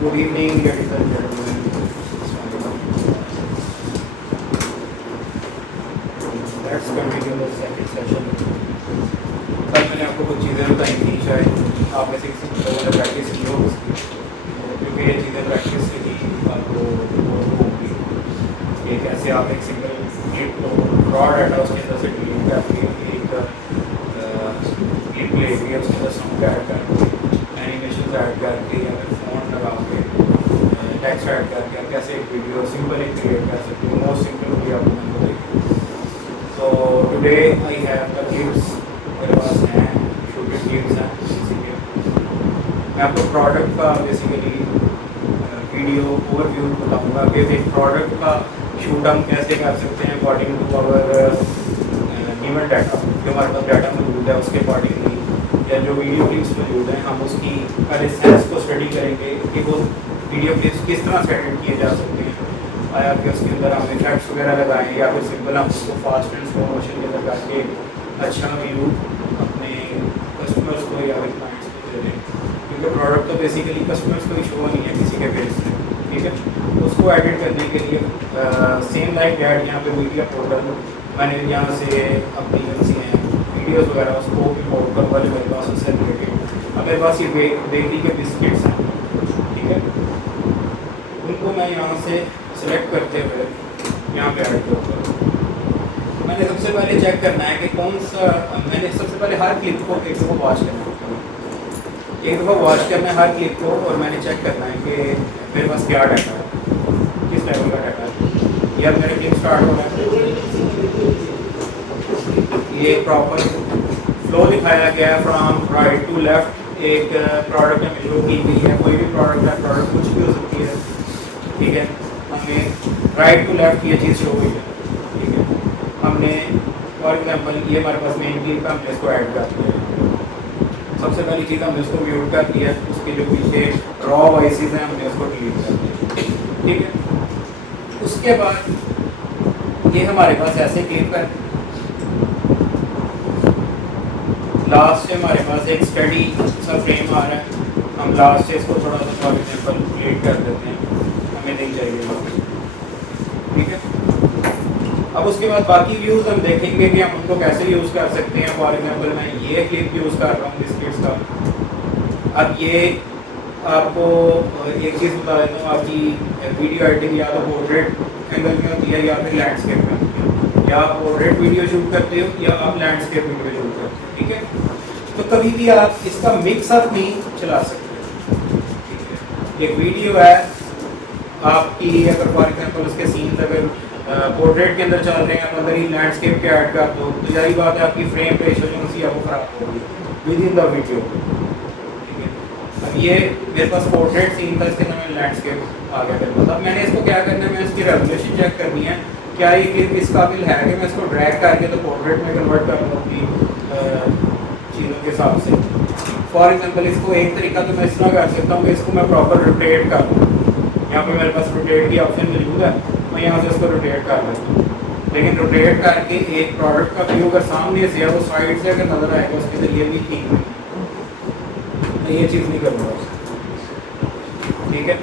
Good evening, ladies and gentlemen. Let's continue the second session. कल मैंने आपको कुछ चीज़ें बताई थी, शायद आप में से किसी लोगों ने प्रैक्टिस की हो उसकी, क्योंकि ये चीज़ें प्रैक्टिस से ही आपको वो होगी कि कैसे आप एक सिंगल क्लिप को रॉ डाटा उसके अंदर से डिलीट करके एक क्लिप लेके उसके अंदर साउंड ऐड करके एनिमेशन ऐड करके या फिर फ़ोन लगा के टेक्स्ट ऐड करके आप कैसे एक वीडियो सिंपल एक क्रिएट कर सकते हो। मोस्ट सिंपल वी आपको मैं बताइए। So today I have the clips, मेरे पास हैं शूटेड क्लिप्स हैं। बेसिकली मैं आपको प्रोडक्ट का बेसिकली वीडियो ओवरव्यू बताऊंगा कि एक प्रोडक्ट का शूट हम कैसे कर सकते हैं according to our given data. जो हमारे पास डाटा मौजूद है उसके अकॉर्डिंगली या जो वीडियो क्लिप्स मौजूद हैं हम उसकी पहले सेंस को स्टडी करेंगे कि वो वीडियो क्लिप्स किस तरह से एडिट किए जा सकते हैं। आया कि उसके अंदर हम इफेक्ट्स वगैरह लगाएं या फिर सिंपल हम उसको फास्ट एंड स्लो मोशन के अंदर करके अच्छा व्यू अपने कस्टमर्स को या फिर क्लाइंट्स को दे दें, क्योंकि प्रोडक्ट तो बेसिकली कस्टमर्स को ही शो नहीं है किसी के पेज से। ठीक है, उसको एडिट करने के लिए सेम लाइक डैट यहाँ पे मीडिया पोर्टल मैंने यहाँ से अपनी सी हैं वीडियोज़ वगैरह उसको इम्पोर्ट करूँगा जो मेरे पास उससे रिलेटेड। अब मेरे पास ये बेकरी के बिस्किट्स हैं, ठीक है, उनको मैं यहाँ से सिलेक्ट करते हुए यहाँ पे ऐड करूँगा। मैंने सबसे पहले चेक करना है कि कौन सा, मैंने सबसे पहले हर क्लिप को एक दफ़ा वॉच करना है, एक दफ़ा वॉच करना है हर क्लिप को, और मैंने चेक करना है कि मेरे पास क्या डाटा है, किस लेवल का डाटा है। या मेरा क्लिप स्टार्ट हो रहा है, ये प्रॉपर फ्लो दिखाया गया है फ्रॉम राइट टू लेफ्ट। एक प्रोडक्ट में शो की गई है, कोई भी प्रोडक्ट कुछ भी हो सकती है। ठीक है, हमें राइट टू लेफ्ट ये चीज़ शो हुई है। ठीक है, हमने फॉर एग्जांपल ये हमारे पास मेन क्लिप है, हमने इसको ऐड कर दिया है। सबसे पहली चीज़ हमने इसको म्यूट कर दिया है, उसके जो पीछे रॉ वॉइसेस हैं हमने उसको डिलीट कर दिया। ठीक है, उसके बाद ये हमारे पास ऐसे क्लिप है, लास्ट से हमारे पास एक स्टडी सा फ्रेम आ रहा है। हम लास्ट से इसको थोड़ा सा फॉर एग्जांपल क्रिएट कर देते हैं, हमें नहीं चाहिए। ठीक है, अब उसके बाद बाकी व्यूज़ हम देखेंगे कि हम उनको कैसे यूज़ कर सकते हैं। फॉर एग्जांपल मैं ये क्लिप यूज़ कर रहा हूँ बिस्किट्स का। अब ये आपको एक चीज़ बता देता हूँ, आपकी वीडियो एडिटिंग या तो पोर्ट्रेट एंगल में होती है या फिर लैंडस्केप में होती है, या आप पोर्ट्रेट वीडियो शूट करते हो या आप लैंडस्केप वीडियो शूट करते हो। ठीक है, तो कभी भी आप इसका मिक्स अप नहीं चला सकते। ठीक है, एक वीडियो है आपकी, अगर फॉर एग्जांपल उसके सीन्स अगर पोर्ट्रेट के अंदर चल रहे हैं, अगर ही लैंडस्केप के ऐड कर दो तो यही बात है आपकी फ्रेम रेशो जो सी है वो खराब होगी विद इन द वीडियो। ठीक है, अब ये मेरे पास पोर्ट्रेट सीन था, इसके अंदर लैंडस्केप आ गया मेरे पास। अब मैंने इसको क्या करना है, मैं इसकी रेजोल्यूशन चेक करनी है, क्या ये क्लिप इस काबिल है कि मैं इसको ड्रैग करके तो पोर्ट्रेट में कन्वर्ट कर लूँ अपनी चीज़ों के हिसाब से। फॉर एग्जांपल इसको एक तरीका तो मैं इस तरह कर सकता हूँ कि इसको मैं प्रॉपर रोटेट कर लूँ। यहाँ पे मेरे पास रोटेट की ऑप्शन मौजूद है, मैं यहाँ से इसको रोटेट कर लेता हूँ। लेकिन रोटेट करके एक प्रोडक्ट का व्यू अगर सामने से है वो साइड से अगर नज़र आएगा उसके लिए भी ठीक नहीं, मैं ये चीज़ नहीं करूँगा। ठीक है,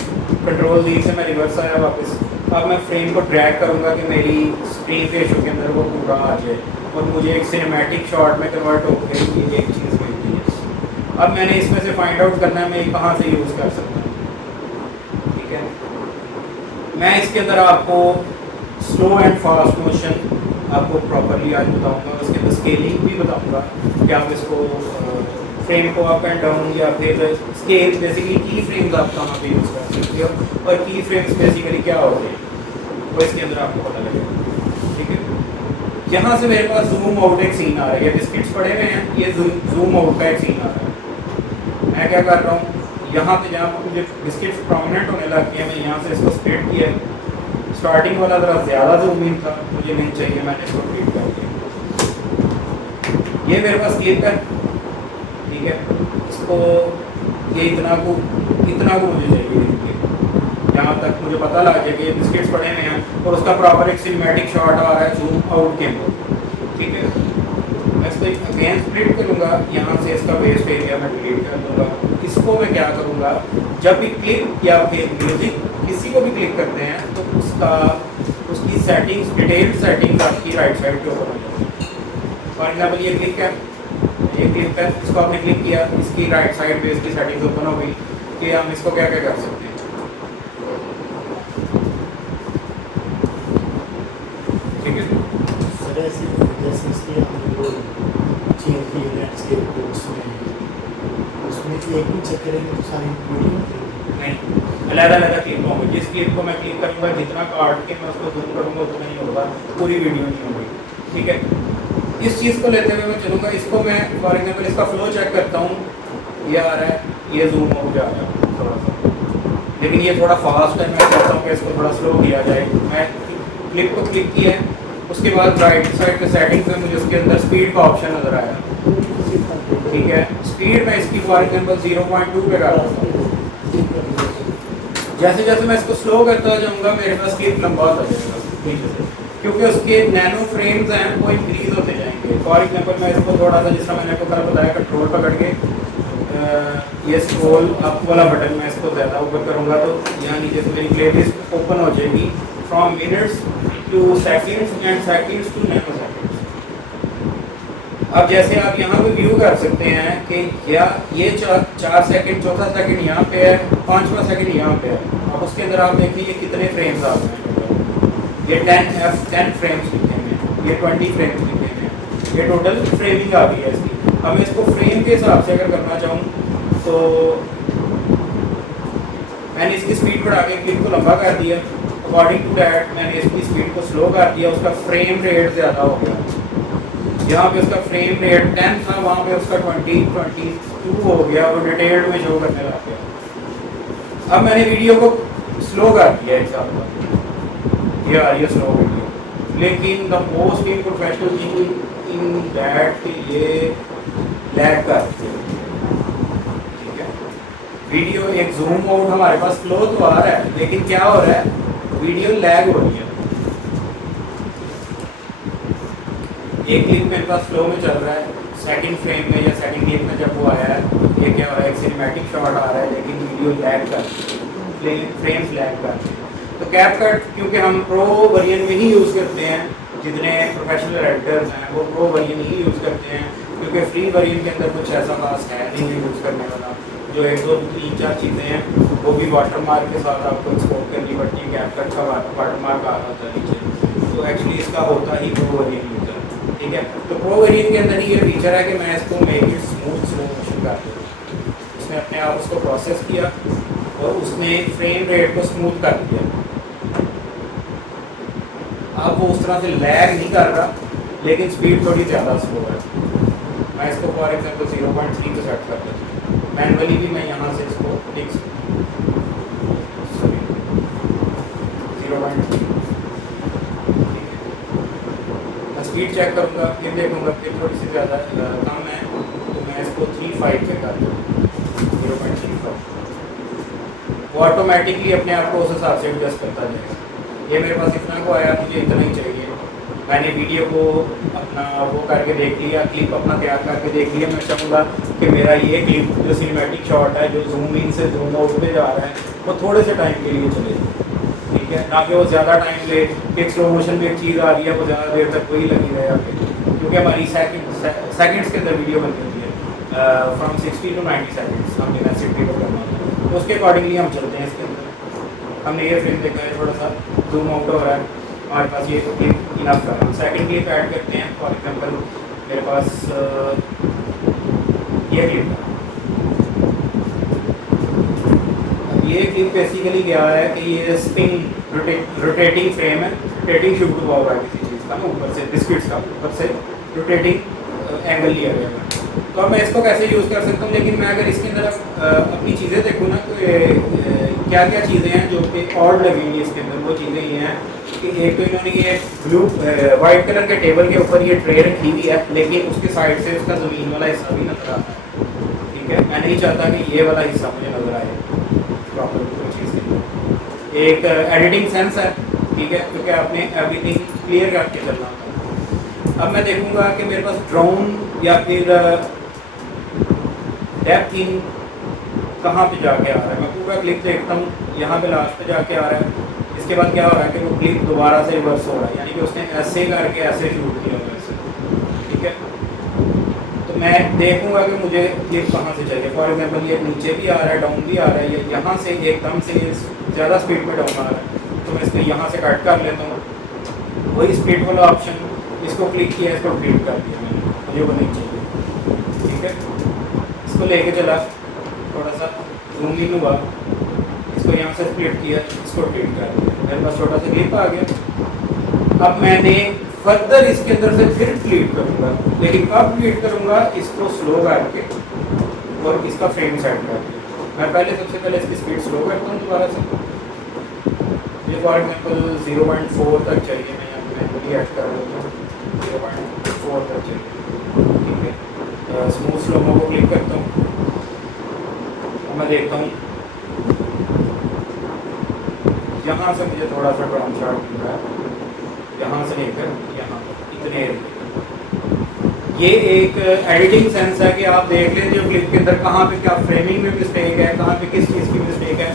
कंट्रोल डी से मैं रिवर्स आया वापस। अब मैं फ्रेम को ड्रैग करूँगा कि मेरी स्क्रीन रेशो के अंदर वो पूरा आ जाए और मुझे एक सिनेमैटिक शॉट में कन्वर्ट होकर ये एक चीज़ मिलती है। अब मैंने इसमें से फाइंड आउट करना है मैं कहाँ से यूज़ कर सकता हूँ। ठीक है, मैं इसके अंदर आपको स्लो एंड फास्ट मोशन आपको प्रॉपरली आज बताऊँगा, उसके अंदर स्केलिंग भी बताऊँगा कि आप इसको फ्रेम को अप एंड डाउन या फिर स्केल बेसिकली की फ्रेम्स आप कहाँ पे यूज़ कर सकते हो, और की फ्रेम्स बेसिकली क्या होते हैं वो इसके अंदर आपको पता लगेगा। ठीक है, यहाँ से मेरे पास जूम आउट एक सीन आ रहा है, ये बिस्किट्स पड़े हुए हैं, ये जूम आउट का एक सीन आ रहा है। मैं क्या कर रहा हूँ, यहाँ पे जहाँ पर मुझे बिस्किट्स प्रोमिनेंट होने लग गए, मैं यहाँ से इसको स्प्लिट किया। स्टार्टिंग वाला ज़रा ज़्यादा जूम इन था, मुझे नहीं चाहिए, मैंने इसको क्लिक कर दिया। ये मेरे पास क्लिप है। ठीक है, इसको ये इतना को मुझे चाहिए, यहाँ तक मुझे पता लग जाए कि ये बिस्किट्स पड़े हुए हैं और उसका प्रॉपर एक सिनेमैटिक शॉट आ रहा है जूम आउट के अंदर। ठीक है, मैं इसको अगेन स्प्लिट करूँगा, यहाँ से इसका वेस्ट एरिया मैं डिलीट कर दूँगा। इसको मैं क्या करूँगा, जब भी क्लिक या फिर म्यूज़िक किसी को भी क्लिक करते हैं तो उसकी सेटिंग्स, डिटेल्ड सेटिंग्स आपकी राइट साइड के ऊपर हो जाती है। फॉर एग्जाम्पल ये क्लिक है, इसको आपने क्लिक किया, इसकी राइट साइड पे इसकी सेटिंग्स ओपन हो गई कि हम इसको क्या क्या कर सकते हैं। ठीक है सर, ऐसे जैसे इसके हमने वो चेंज किए लैंडस्केप को, उसमें एक ही चेक करेंगे तो सारी वीडियो नहीं, अलग अलग क्लिप होंगे। जिस क्लिप को मैं क्लिक करूँगा, जितना काट के मैं उसको जूम करूँगा उतना ही होगा, पूरी वीडियो नहीं होगी। ठीक है, इस चीज़ को लेते हुए मैं चलूँगा। इसको मैं फॉर एग्जाम्पल इसका फ्लो चेक करता हूँ, ये आ रहा है, ये जूम हो जा रहा है थोड़ा सा, लेकिन ये थोड़ा फास्ट है। मैं चाहता हूँ कि इसको थोड़ा स्लो किया जाए। मैं क्लिप को क्लिक किया है, उसके बाद राइट साइड के सेटिंग्स में मुझे उसके अंदर स्पीड का ऑप्शन नज़र आया। ठीक है, स्पीड मैं इसकी फॉर एग्जाम्पल 0.2 पे कर रहा हूँ। जैसे जैसे मैं इसको स्लो करता जाऊँगा, मेरे पास क्लिप लंबा होता जाएगा नीचे से, क्योंकि उसके नैनो फ्रेम्स हैं वो इंक्रीज होते जाएंगे। फॉर एग्जांपल मैं इसको थोड़ा सा, जिस तरह मैंने आपको कल बताया, कंट्रोल पकड़ के ये स्क्रॉल अप वाला बटन मैं इसको ज़्यादा ऊपर करूँगा तो यहाँ नीचे से मेरी प्लेलिस्ट ओपन हो जाएगी, from minutes to seconds and seconds to nano seconds. अब जैसे आप यहाँ पे व्यू कर सकते हैं कि या ये 4 सेकंड, चौथा सेकंड यहाँ पे है, 5वां सेकंड यहाँ पे है। अब उसके अंदर आप देखिए ये कितने फ्रेम्स आ रहे हैं। ये 10 फ्रेम्स लिखे हैं, ये 20 फ्रेम्स लिखे हैं, ये टोटल फ्रेमिंग आ गई है इसकी। अब मैं इसको फ्रेम के हिसाब से अगर करना चाहूँ तो मैंने इसकी स्पीड बढ़ा के क्लिप को लंबा कर दिया, अकॉर्डिंग टू डैट मैंने इसकी स्पीड को स्लो कर दिया, उसका फ्रेम रेट ज़्यादा हो गया। यहाँ पे उसका फ्रेम रेट 10 था, वहाँ पे उसका 22 हो गया और डिटेल्ड में शो करने लग गया। अब मैंने वीडियो को स्लो कर दिया एक साथ, ये आ रही है स्लो वीडियो, लेकिन the most professional thing in that ये लैग कर, ठीक है। वीडियो एक जूम आउट हमारे पास फ्लो तो आ रहा है, लेकिन क्या हो रहा है, वीडियो लैग हो रही है। एक क्लिप मेरे पास फ्लो में चल रहा है, सेकंड फ्रेम में या सेकंड क्लिप में जब वो आया है, ये क्या हो रहा है, एक सिनेमैटिक शॉट आ रहा है, लेकिन वीडियो लैग कर, फ्रेम्स लैग कर। तो कैपकट क्योंकि हम प्रो वर्जन में ही यूज़ करते हैं, जितने प्रोफेशनल एडिटर्स हैं वो प्रो वर्जन ही यूज़ करते हैं, क्योंकि फ्री वर्जन के अंदर कुछ ऐसा खास है नहीं यूज़ करने वाला। जो 1 2 3 4 चीज़ें हैं वो भी वाटरमार्क के साथ आपको एक्सपोर्ट करनी पड़ती है। कैपकट का वाटरमार्क आ रहा होता है नीचे, तो एक्चुअली इसका होता ही प्रो वर्जन यूज़र, ठीक है। तो प्रो वेरिएंट के अंदर ही ये फीचर है कि मैं इसको make it smooth slow motion कर दूँ। उसने अपने आप उसको प्रोसेस किया और उसने फ्रेम रेट को स्मूथ कर दिया। अब वो उस तरह से लैग नहीं कर रहा, लेकिन स्पीड थोड़ी ज़्यादा स्लो है। मैं इसको फॉर एग्जाम्पल 0.3 पे सेट कर देता हूँ। मैनुअली भी मैं यहाँ से इसको 0.3 स्पीड चेक करूँगा, फिर देखूँगा कि थोड़ी सी ज़्यादा कम है तो मैं इसको 3.5 पे कर दूँ, 0.35। वो ऑटोमेटिकली अपने आप को उस हिसाब से एडजस्ट करता जाएगा। ये मेरे पास इतना को आया, मुझे इतना ही चाहिए। मैंने वीडियो को अपना वो करके देख लिया, क्लिप अपना तैयार करके देख लिया। मैं चाहूँगा कि मेरा ये क्लिप जो सिनेमैटिक शॉट है, जो जूम इन से जूम आउट पे जा रहा है, वो थोड़े से टाइम के लिए चले, ठीक है, ना कि वो ज़्यादा टाइम ले। एक स्लो मोशन में एक चीज़ आ रही है, वो ज़्यादा देर तक वही लगी रहे आगे, क्योंकि हमारी सेकंड्स के अंदर वीडियो बन जाती है, फ्रॉम 60 to 90 सेकंड्स हम बिना सिटी को करना होता है। तो उसके अकॉर्डिंगली हम चलते हैं। इसके अंदर हमने ये फ्रेम देखा है, थोड़ा सा जूम आउट हो रहा है, हमारे पास ये क्लिप इनफ है। हम सेकंड क्लिप ऐड करते हैं। फॉर एग्जांपल मेरे पास ये क्लिप है। ये क्लिप बेसिकली क्या है कि ये स्पिन रोटेटिंग फ्रेम है, रोटेटिंग शूट हुआ हुआ है किसी चीज़ का ना, ऊपर से बिस्किट्स का ऊपर से रोटेटिंग एंगल लिया गया है। तो अब मैं इसको कैसे यूज़ कर सकता हूँ, लेकिन मैं अगर इसके अंदर अपनी चीज़ें देखूँ ना, तो क्या क्या चीज़ें हैं जो कि और लगेंगी इसके अंदर। वो चीज़ें ये हैं कि एक तो इन्होंने ये ब्लू वाइट कलर के टेबल के ऊपर ये ट्रे रखी हुई है, लेकिन उसके साइड से उसका ज़मीन वाला हिस्सा भी नजर आता है, ठीक है। मैं नहीं चाहता कि ये वाला हिस्सा मुझे नजर आए प्रॉपर कोई चीज़ के। एक एडिटिंग सेंस है, ठीक है, क्योंकि आपने एवरीथिंग क्लियर करके चलना होता है। अब मैं देखूंगा कि मेरे पास ड्रोन या फिर डेप्थ इन कहाँ पे जाके आ रहा है। मैं पूरा क्लिप देखता हूँ, यहाँ पे लास्ट पे जाके आ रहा है। इसके बाद क्या हो रहा है कि वो क्लिप दोबारा से रिवर्स हो रहा है, यानी कि उसने ऐसे करके ऐसे शूट किया हुआ है। ठीक है, तो मैं देखूंगा कि मुझे क्लिप कहाँ से चाहिए। फॉर एग्जांपल ये नीचे भी आ रहा है, डाउन भी आ रहा है, ये यहाँ से एकदम से ज़्यादा स्पीड में डाउन आ रहा है, तो मैं इसको यहाँ से कट कर लेता हूँ। वही स्पीड वाला ऑप्शन, इसको क्लिक किया, इसको डिलीट कर दिया मैंने, मुझे वो नहीं चाहिए। ठीक है, इसको लेके चला, थोड़ा सा जूम इन हुआ, इसको यहाँ से स्प्लिट किया, इसको डिलीट कर दिया, मेरे पास छोटा सा क्लिप आ गया। अब मैंने फर्दर इसके अंदर से फिर डिलीट करूँगा, लेकिन कब डिलीट करूँगा, इसको स्लो करके और इसका फ्रेम सेट करके। मैं पहले सबसे पहले इसकी स्पीड स्लो करता हूँ दोबारा से। ये फॉर एग्जाम्पल 0.4 तक चाहिए, मैं यहाँ मैनुअली ऐड कर देता हूँ, 0.4 तक चाहिए। ठीक है, स्मूथ स्लोमो को क्लिक करता हूँ, मैं देखता हूँ यहाँ से मुझे थोड़ा सा डाउन शॉट मिल रहा है, यहाँ से लेकर यहाँ इतने। ये एक एडिटिंग सेंस है कि आप देख लें जो क्लिप के अंदर कहाँ पे क्या फ्रेमिंग में मिस्टेक है, कहाँ पे किस चीज़ की मिस्टेक है।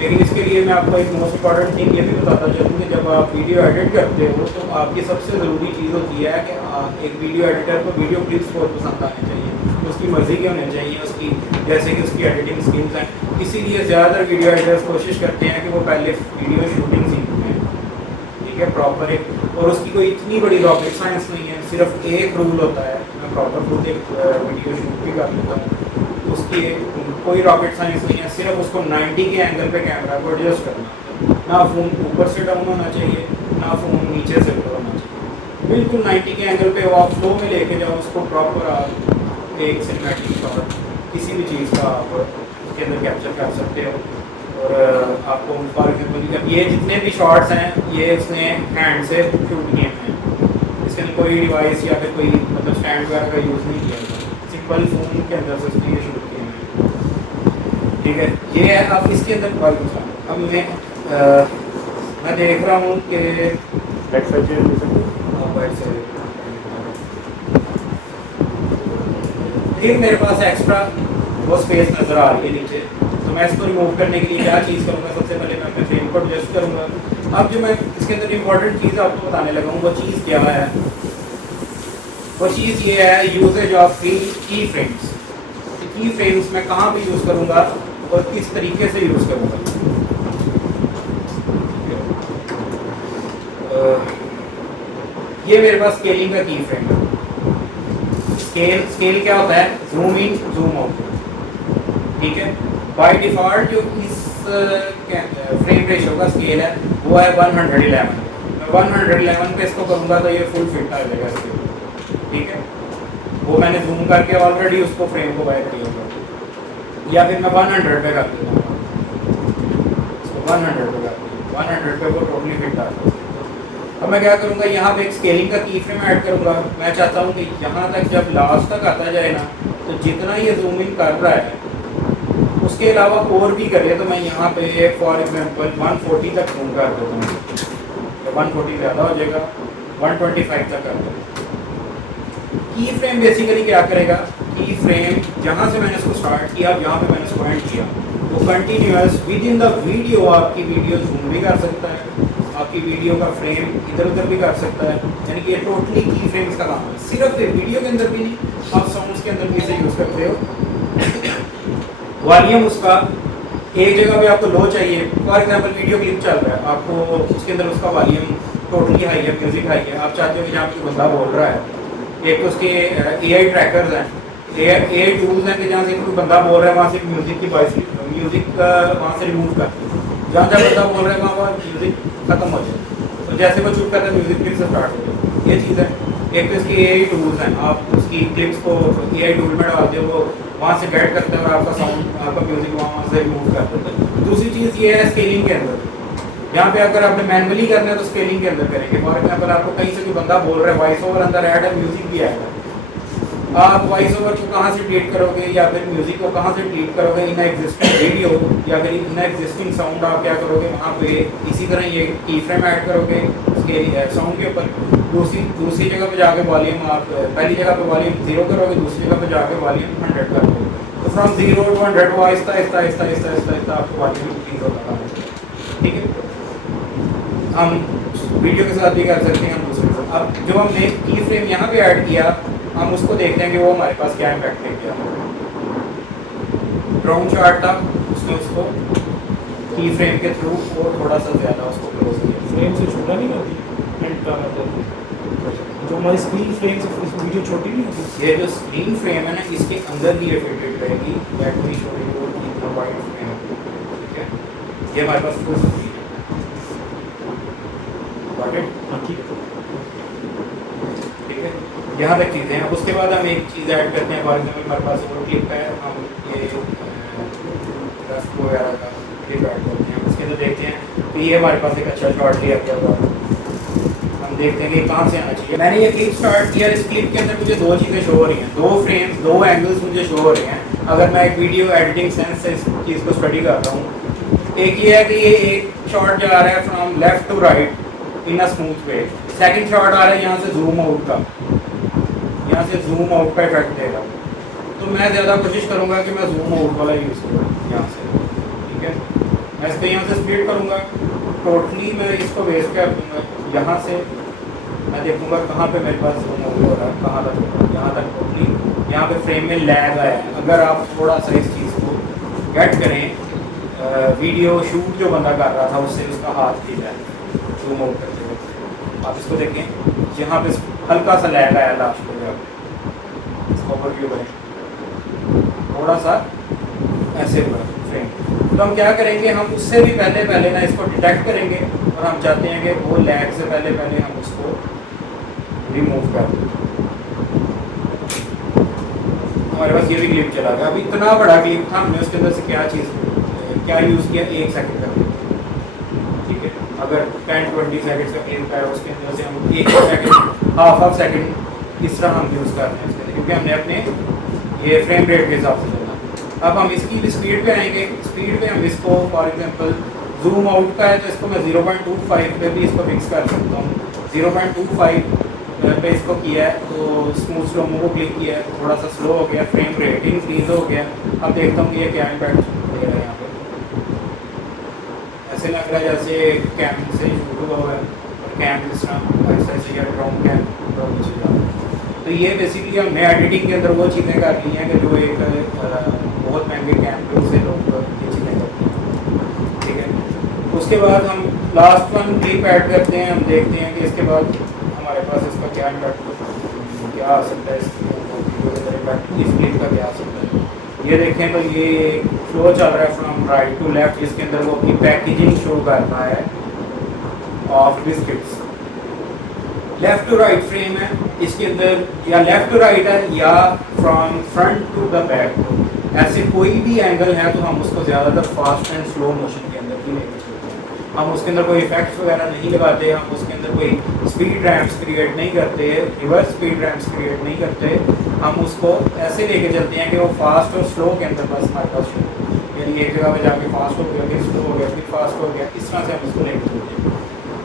लेकिन इसके लिए मैं आपको एक मोस्ट इंपॉर्टेंट थिंग ये भी बताता चलूँ कि जब आप वीडियो एडिट करते हो तो आपकी सबसे ज़रूरी चीज़ होती है कि एक वीडियो एडिटर को वीडियो क्लिप्स बहुत पसंद आने चाहिए, उसकी मर्जी के होने चाहिए, उसकी जैसे कि उसकी एडिटिंग स्किल्स हैं। इसीलिए ज़्यादातर वीडियो एडिटर्स कोशिश करते हैं कि वो पहले वीडियो शूटिंग सीखते हैं। ठीक है, प्रॉपर एक, और उसकी कोई इतनी बड़ी रॉकेट साइंस नहीं है, सिर्फ एक रूल होता है। मैं प्रॉपर खुद एक वीडियो शूट भी कर लेता हूँ, उसकी कोई रॉकेट साइंस नहीं है, सिर्फ उसको 90 के एंगल पे कैमरा को एडजस्ट करना। ना फ़ोन ऊपर से डाउन होना चाहिए, ना फ़ोन नीचे से ऊपर होना चाहिए, बिल्कुल 90 के एंगल पे आप फ्लो में लेके जाओ उसको। प्रॉपर आप एक सिनेमैटिक शॉट किसी भी चीज़ का आप उसके अंदर कैप्चर कर सकते हो। और आपको फॉर एग्जाम्पल ये जितने भी शॉट्स हैं ये उसने हैंड से शूट किए हैं, इसके अंदर कोई डिवाइस या फिर कोई मतलब स्टैंड वगैरह का यूज़ नहीं किया था, सिंपल फ़ोन के अंदर से उसने ये शूट किए हैं। ठीक है, ये है। अब इसके अंदर अब मैं देख रहा हूँ कि फिर मेरे पास एक्स्ट्रा वो स्पेस नज़र आ रही है नीचे, तो मैं इसको रिमूव करने के लिए क्या चीज़ करूँगा, सबसे पहले मैं अपने फ्रेम को एडजस्ट करूँगा। अब जो मैं इसके अंदर इम्पोर्टेंट चीज़ आपको बताने लगा हूँ वो चीज़ क्या है, वो चीज़ ये है यूजेज ऑफ की फ्रेम्स। की फ्रेम्स मैं कहाँ पे यूज़ करूँगा और किस तरीके से यूज़ करूँगा। ये मेरे पास स्केलिंग का की फ्रेम है। स्केल क्या होता है, जूम इन जूम आउट। ठीक है, बाय डिफ़ॉल्ट जो इस फ्रेम रेशो का स्केल है वो है 111। मैं 111 पे इसको करूँगा तो ये फुल फिट आ जाएगा स्केल। ठीक है, वो मैंने जूम करके ऑलरेडी उसको फ्रेम को बाय किया होगा। या फिर मैं 100 पे कर देता हूँ, 100 पे कर दूँ, 100 पे वो टोटली फिट आ जाएगा। अब मैं क्या करूँगा, यहाँ पे एक स्केलिंग का की फ्रेम ऐड करूँगा। मैं चाहता हूँ कि यहाँ तक जब लास्ट तक आता जाए ना, तो जितना ये जूम इन कर रहा है उसके अलावा और भी करे, तो मैं यहाँ पे फॉर एग्जांपल 140 तक जूम कर देता हूँ, तो 140 ज़्यादा हो जाएगा, 125 तक कर देता हूँ। की फ्रेम बेसिकली क्या करेगा, की फ्रेम जहाँ से मैंने इसको स्टार्ट किया, जहाँ पे मैंने इसको एंड किया, वो continuous with in the video आपकी वीडियो जूम भी कर सकता है, आपकी वीडियो का फ्रेम इधर उधर भी कर सकता है। यानी कि ये टोटली की फ्रेम्स का काम है। सिर्फ वीडियो के अंदर भी नहीं, आप साउंड्स के अंदर भी इसे यूज़ करते हो। वॉल्यूम उसका एक जगह पे आपको लो चाहिए, फॉर एग्जांपल वीडियो क्लिप चल रहा है, आपको उसके अंदर उसका वॉल्यूम टोटली हाई है, म्यूजिक हाई है, आप चाहते हो कि जहाँ पे बंदा बोल रहा है, एक तो उसके AI ट्रैकर्स हैं, AI टूल्स हैं कि जहाँ से कोई बंदा बोल रहा है वहाँ से म्यूजिक की वॉइस, म्यूजिक वहाँ से रिमूव करते हैं, जहाँ जहाँ बंदा बोल रहा है वहाँ म्यूजिक खत्म हो जाए, तो जैसे वो चुप करता है म्यूजिक फिर से स्टार्ट हो जाए। ये चीज़ है। एक तो इसके AI टूल्स हैं, आप उसकी क्लिप्स को AI टूल में डालते हो, वो वहाँ से गेट करता है और आपका साउंड, आपका म्यूजिक वहाँ से रिमूव कर देता है। दूसरी चीज़ ये है स्केलिंग के अंदर, यहाँ पे अगर आपने मैनुअली करना है तो स्केलिंग के अंदर करेंगे। फॉर एग्जाम्पल आपको कहीं से कोई बंदा बोल रहा है, वॉइस ओवर अंदर ऐड है, म्यूजिक भी आएगा, आप वॉइस ओवर को कहाँ से डिलीट करोगे या फिर म्यूजिक को कहाँ से डिलीट करोगे, इन एग्जिस्टिंग वीडियो या फिर इन एग्जिस्टिंग साउंड आप क्या करोगे वहाँ पे इसी तरह ये की फ्रेम ऐड करोगे उसके साउंड के ऊपर। दूसरी जगह पे जाके वॉल्यूम आप पहली जगह पे वॉल्यूम 0 करोगे, दूसरी जगह पे जाके वॉल्यूम 100 करोगे। तो फ्रॉम 0 to 100 वो आहिस्ता आहिस्ता आहिस्ता आहिस्ता आहिस्ता आहिस्ता आपको वॉल्यूम इंक्रीज होता है। ठीक है, हम वीडियो के साथ भी कर सकते हैं। हम दूसरे से अब जो हमने की फ्रेम यहाँ पे ऐड किया, हम उसको देखते हैं कि वो हमारे पास क्या इम्पैक्ट लेके आया। ड्रोन शॉट था, उसने उसको की फ्रेम के थ्रू और थोड़ा सा ज़्यादा उसको क्लोज किया। फ्रेम से छोटा नहीं होती प्रिंट का मतलब जो हमारी स्क्रीन फ्रेम से वीडियो छोटी नहीं होती। ये जो स्क्रीन फ्रेम है ना, इसके अंदर ही फिटेड रहेगी। दैट वी शो यू इतना वाइड फ्रेम। ठीक है, ये हमारे पास फुल स्क्रीन है। Got it? हाँ ठीक है। ठीक है, यहाँ तक चीज़ें हैं। अब उसके बाद हम एक चीज़ ऐड करते हैं। फॉर एग्जाम्पल हमारे पास वो क्लिप है, हम ये रस्ट वगैरह का क्लिप ऐड करते हैं। उसके अंदर देखते हैं तो ये हमारे पास एक अच्छा शॉट लिया गया हुआ। हम देखते हैं कि कहाँ से आना चाहिए। मैंने ये क्लिप स्टार्ट किया, इस क्लिप के अंदर मुझे दो चीज़ें शो हो रही हैं, दो फ्रेम्स, दो एंगल्स मुझे शो हो रहे हैं। अगर मैं एक वीडियो एडिटिंग सेंस से इस चीज़ को स्टडी करता हूँ, एक ये है कि ये एक शॉट जा रहा है from left to right in a smooth way. Second shot आ रहा है यहाँ से जूम आउट का, यहाँ से जूम आउट का इफेक्ट देगा। तो मैं ज़्यादा कोशिश करूँगा कि मैं जूम आउट वाला यूज़ करूँ यहाँ से। ठीक है, मैं इसको यहाँ से स्प्लिट करूँगा, टोटली मैं इसको वेस्ट कर दूँगा। यहाँ से मैं देखूँगा कहाँ पे मेरे पास जूम आउट हो रहा है, कहाँ तक हो रहा है, यहाँ तक टोटली। यहाँ पे फ्रेम में लैग आया है। अगर आप थोड़ा सा इस चीज़ को गेट करें, वीडियो शूट जो बंदा कर रहा था उससे उसका हाथ ठीक है जूम आउट करते वक्त, आप इसको देखें यहाँ पे हल्का सा लैग आया लास्ट में। जब इसको ओवरव्यू करें थोड़ा सा ऐसे हुआ फ्रेम, तो हम क्या करेंगे, हम उससे भी पहले ना इसको डिटेक्ट करेंगे और हम चाहते हैं कि वो लैग से पहले हम उसको रिमूव कर दें। हमारे पास ये भी क्लिप चला गया। अब इतना बड़ा क्लिप था, हमने उसके अंदर से क्या यूज़ किया, 1 सेकंड का क्लिप। ठीक है, अगर 10-20 सेकंड्स का क्लिप है उसके अंदर से हम 1 सेकंड, हाफ सेकंड इस तरह हम यूज़ करते हैं उसके अंदर, क्योंकि हमने अपने ये फ्रेम रेट के हिसाब से चलना। अब हम इसकी भी स्पीड पे आएंगे। स्पीड पे हम इसको फॉर एग्जांपल जूम आउट का है तो इसको मैं 0.25 पे भी इसको फिक्स कर सकता हूँ। 0.25 पे इसको किया है तो स्मूथ स्लोमो को क्लिक किया है, थोड़ा सा स्लो हो गया, फ्रेम रेट इंक्रीज हो गया। अब देखता हूँ कि ये क्या इम्पैक्ट दे रहा है यहाँ पे। ऐसे लग रहा है जैसे कैम से शुरू हुआ है और कैम जिस तरह ऐसे या ड्रोन कैम नीचे जा रहा है। तो ये बेसिकली हमने एडिटिंग के अंदर वो चीज़ें कर ली हैं कि जो एक बहुत महंगे कैम से लोग ये चीज़ें करते हैं। ठीक है, उसके बाद हम लास्ट वन क्लिप ऐड करते हैं। हम देखते हैं कि इसके बाद हमारे पास इसका क्या इम्पैक्ट क्या आ सकता है, इस क्लिप का क्या आ सकता है। ये देखें तो ये फ्लो चल रहा है फ्रॉम राइट टू लेफ्ट, जिसके अंदर वो अपनी पैकेजिंग शो कर रहा है of biscuits. Left to right frame है इसके अंदर, या लेफ्ट टू राइट है या from front to the back. ऐसे कोई भी एंगल है तो हम उसको ज़्यादातर फास्ट एंड स्लो मोशन के अंदर ही लेके चलते हैं। हम उसके अंदर कोई इफेक्ट्स वगैरह नहीं लगाते, हम उसके अंदर कोई स्पीड रैम्प्स क्रिएट नहीं करते, रिवर्स स्पीड रैम्प्स क्रिएट नहीं करते। हम उसको ऐसे लेके चलते हैं कि वो फास्ट और स्लो के अंदर बस हमारे पास शुरू, यानी एक जगह पे जाके फास्ट हो गया, फिर स्लो हो गया, फिर फास्ट हो गया, इस तरह से हम उसको लेके चलते हैं।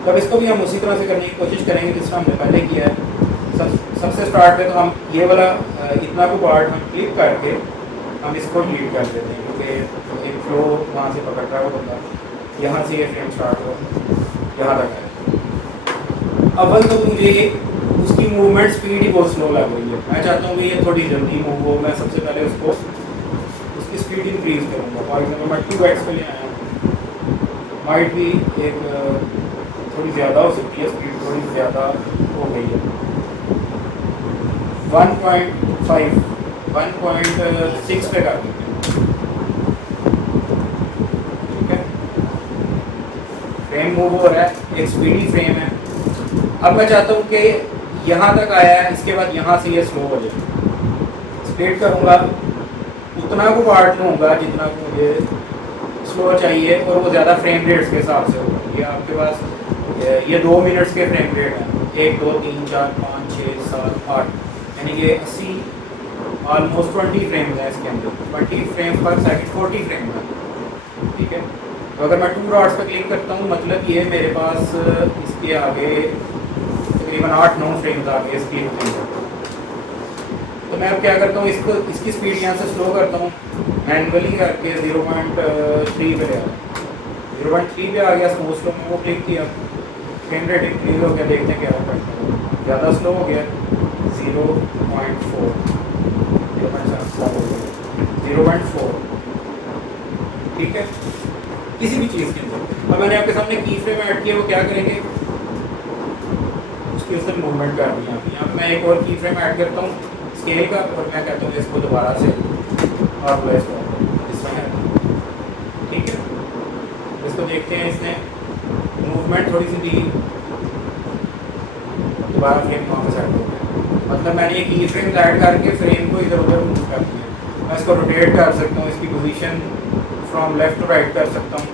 तब इसको भी हम उसी तरह से करने की कोशिश करेंगे जिस तरह हमने पहले किया है। सबसे स्टार्ट में तो हम ये वाला इतना को पार्ट हम क्लिक करके हम इसको डिलीट कर देते हैं, क्योंकि एक फ्लो वहाँ से पकड़ रहा है वो बंदा, यहाँ से ये फ्रेम स्टार्ट हो यहाँ तक है। अव्वल तो मुझे उसकी मूवमेंट स्पीड ही बहुत स्लो लग रही है। मैं चाहता हूँ कि ये थोड़ी जल्दी मूव हो। मैं सबसे पहले उसको उसकी स्पीड इंक्रीज करूँगा। फॉर एग्जाम्पल मैं 2x पे ले आया हूँ, माइट भी एक थोड़ी ज़्यादा हो सकती है, स्पीड थोड़ी ज़्यादा हो गई है। 1.5 1.6 पे कर देते हैं। ठीक है, फ्रेम मूव हो रहा है, एक स्पीडी फ्रेम है। अब मैं चाहता हूँ कि यहाँ तक आया है, इसके बाद यहाँ से ये स्लो हो जाए। स्प्लिट करूँगा, उतना को पार्ट लूँगा जितना को मुझे स्लो चाहिए, और वो ज़्यादा फ्रेम रेट्स के हिसाब से होगा। ये आपके पास ये 2 मिनट्स के फ्रेम रेट हैं, 1 2 3 4 5 6 7 8, यानी कि 80 ऑलमोस्ट 20 फ्रेम्स हैं इसके अंदर, 20 फ्रेम्स पर सेकंड, 40 फ्रेम है, ठीक है। तो अगर मैं 2 डॉट्स पर क्लिक करता हूँ, मतलब ये मेरे पास इसके आगे तकरीबन 8-9 फ्रेम्स आ गए इस क्लिप के अंदर। तो मैं अब क्या करता हूँ, इसको इसकी स्पीड यहाँ से स्लो करता हूँ, मैनुअली करके 0.3 पे ले आता हूँ। 0.3 पे आ गया स्मूथ स्लो में, वो क्लिक किया, फ्रेम रेट इंक्रीज हो गया, देखते हैं क्या करता है। ज़्यादा स्लो हो गया 0.4, 0.4, ठीक है, किसी भी चीज़ के अंदर। अब मैंने आपके सामने की फ्रेम ऐड किया, वो क्या करेंगे, उसकी उसने मूवमेंट कर दी। यहाँ पे मैं एक और की फ्रेम ऐड करता हूँ स्केल का, और मैं कहता हूँ इसको दोबारा से और प्लेस कर इस तरह है, ठीक है। इसको देखते हैं, इसने मूवमेंट थोड़ी सी दी, दोबारा फ्रेम वहाँ पे सेट हो गया। मतलब मैंने एक की फ्रेम ऐड करके फ्रेम को इधर उधर मूव कर दिया। मैं इसको रोटेट कर सकता हूँ, इसकी position from left to right कर सकता हूँ।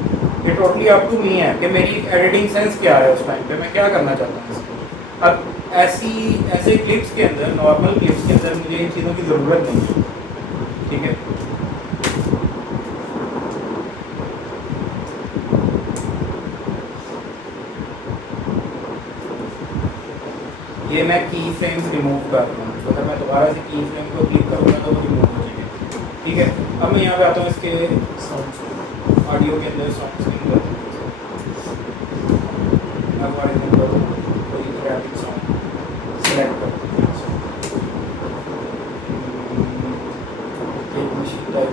ये टोटली अप टू मी है कि मेरी एडिटिंग सेंस क्या है उस टाइम पे, मैं क्या करना चाहता हूँ इसको। अब ऐसे क्लिप्स के अंदर, नॉर्मल क्लिप्स के अंदर मुझे इन चीज़ों की ज़रूरत नहीं है, ठीक है। ये मैं की फ्रेम्स रिमूव कर रहा हूँ, तो अगर मैं दोबारा से की फ्रेम को क्लिक करूँगा तो वो रिमूव हो जाएगा, ठीक है। अब मैं यहाँ पे आता हूँ इसके साउंड ऑडियो के अंदर, साउंड के अंदर कोई ग्राफिक साउंड सेलेक्ट करते हैं, एक मशीन टाइप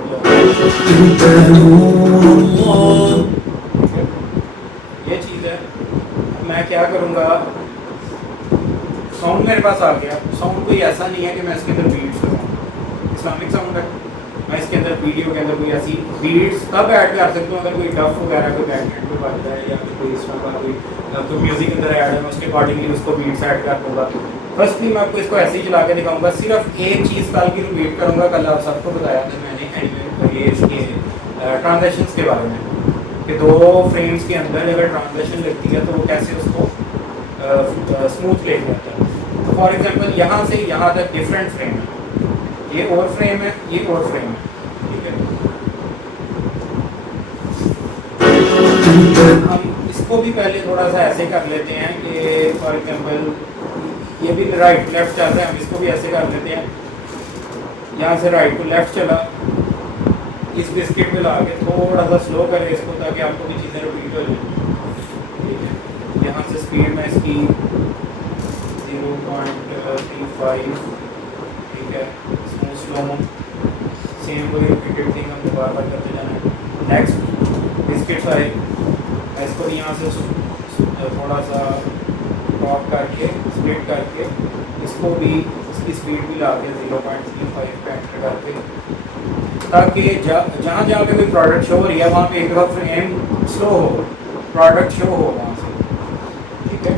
ये चीज़ है। मैं क्या करूँगा, साउंड मेरे पास आ गया। साउंड कोई ऐसा नहीं है कि मैं इसके अंदर बीट्स लगाऊँ, इस्लामिक साउंड है। मैं इसके अंदर वीडियो के अंदर कोई ऐसी बीट्स तब ऐड कर सकता हूँ अगर कोई डफ वगैरह कोई बैकग्राउंड में बज रहा है, या कोई इस तरह का कोई म्यूजिक अंदर ऐड है, मैं उसके अकॉर्डिंगली उसको बीट्स ऐड कर दूँगा। फर्स्टली मैं आपको इसको ऐसे ही चला के दिखाऊंगा। सिर्फ एक चीज़ कल की रिपीट करूँगा, कल आप सबको बताया था मैंने एनिमे ये इसके ट्रांजेक्शन्स के बारे में, कि 2 फ्रेम्स के अंदर अगर ट्रांजेक्शन लगती है तो वो कैसे उसको स्मूथ ले जाता है। तो फॉर एग्जांपल यहाँ से यहाँ तक डिफरेंट फ्रेम है, ये और फ्रेम है, ये और फ्रेम है, ठीक है। हम इसको भी पहले थोड़ा सा ऐसे कर लेते हैं कि फॉर एग्जांपल ये भी राइट लेफ्ट चल रहा है, हम इसको भी ऐसे कर लेते हैं, यहाँ से राइट टू लेफ्ट चला, इस बिस्किट पे ला के थोड़ा सा स्लो करें इसको, ताकि आपको भी चीज़ें रिपीट हो जाए, ठीक है। यहाँ से स्पीड में इसकी 0.35, ठीक है, स्मूथ स्लो में सेम कोई रिपीटेड थिंग हम दोबारा बार करते जाना है। नेक्स्ट बिस्किट्स आए, मैं इसको यहाँ से थोड़ा सा टॉप करके स्प्लिट करके इसको भी, इसकी स्पीड भी ला के 0.35 पे एंटर करके, ताकि जहाँ जहाँ पे कोई प्रोडक्ट शो हो रही है वहाँ पे एक दफ़ा फ्रेम स्लो हो, प्रोडक्ट शो हो वहाँ से, ठीक है।